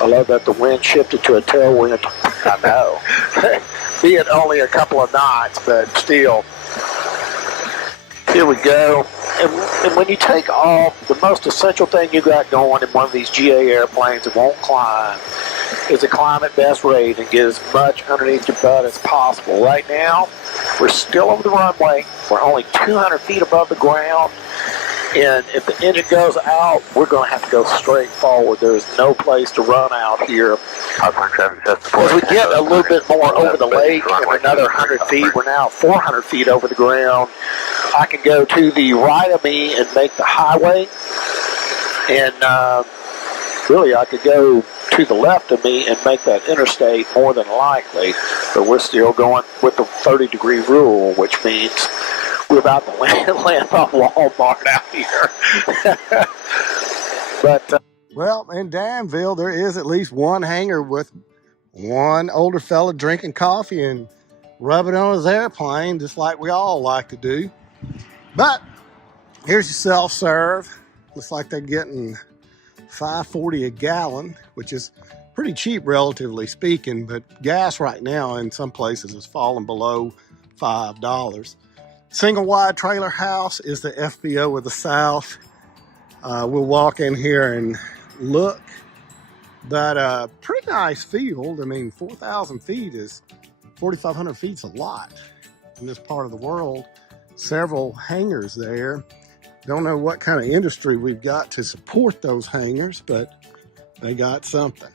I love that the wind shifted to a tailwind. I know. Be it only a couple of knots, but still. Here we go. And when you take off, the most essential thing you got going in one of these GA airplanes that won't climb is to climb at best rate and get as much underneath your butt as possible. Right now, we're still over the runway. We're only 200 feet above the ground. And if the engine goes out, we're going to have to go straight forward. There's no place to run out here. As we get a little bit more over the lake and another 100 feet, we're now 400 feet over the ground. I can go to the right of me and make the highway. And really, I could go to the left of me and make that interstate more than likely. But we're still going with the 30-degree rule, which means we're about to land on Walmart out here. But Well, in Danville, there is at least one hangar with one older fella drinking coffee and rubbing on his airplane, just like we all like to do. But here's your self-serve. Looks like they're getting $5.40 a gallon, which is pretty cheap, relatively speaking. But gas right now in some places is falling below $5. Single wide trailer house is the FBO of the South. We'll walk in here and look, but pretty nice field. I mean, 4,000 feet is 4,500 feet's a lot in this part of the world. Several hangars there. Don't know what kind of industry we've got to support those hangars, but they got something.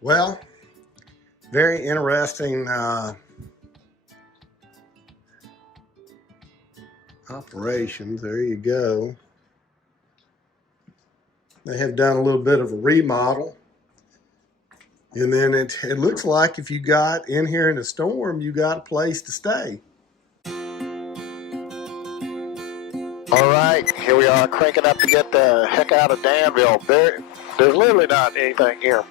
Well, very interesting operations. There you go. They have done a little bit of a remodel. And then it looks like if you got in here in a storm, you got a place to stay. all right, here we are cranking up to get the heck out of Danville. There's literally not anything here.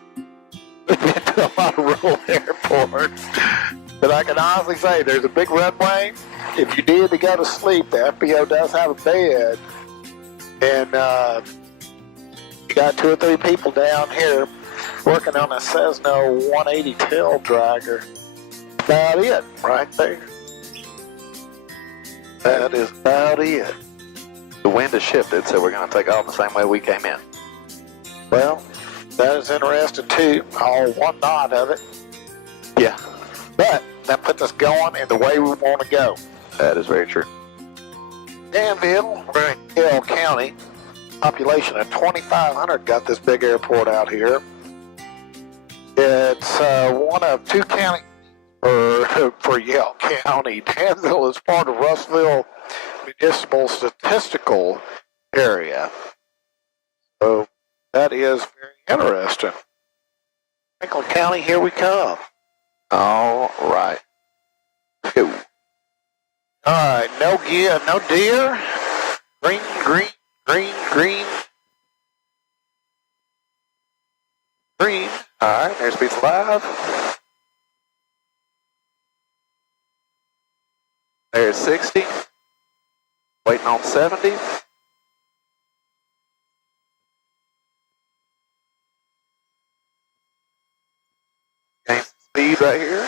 We've been to a lot of rural airports. But I can honestly say there's a big runway. If you need to go to sleep, the FBO does have a bed. And you got 2 or 3 people down here working on a Cessna 180 tail dragger. About it right there. That is about it. The wind has shifted, so we're going to take off the same way we came in. Well, that is interesting too. All 1 knot of it. Yeah. But that puts us going in the way we want to go. That is very true. Danville, we're in Hill County. Population of 2,500 got this big airport out here. It's one of 2 counties for Yale County. Danville is part of Russellville Municipal Statistical Area. So that is very interesting. Franklin County, here we come. All right. Go. All right, no gear, no deer. Green, green, green, green. Green. All right, airspeed's live. There's 60. Waiting on 70. Gain speed right here.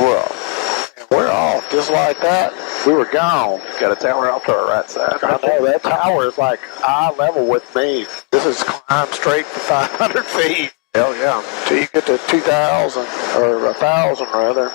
We're off just like that. We were gone. Got a tower off to our right side. I know that tower is like eye level with me. This is climb straight to 500 feet. Hell yeah. Till you get to 2,000 or 1,000 rather.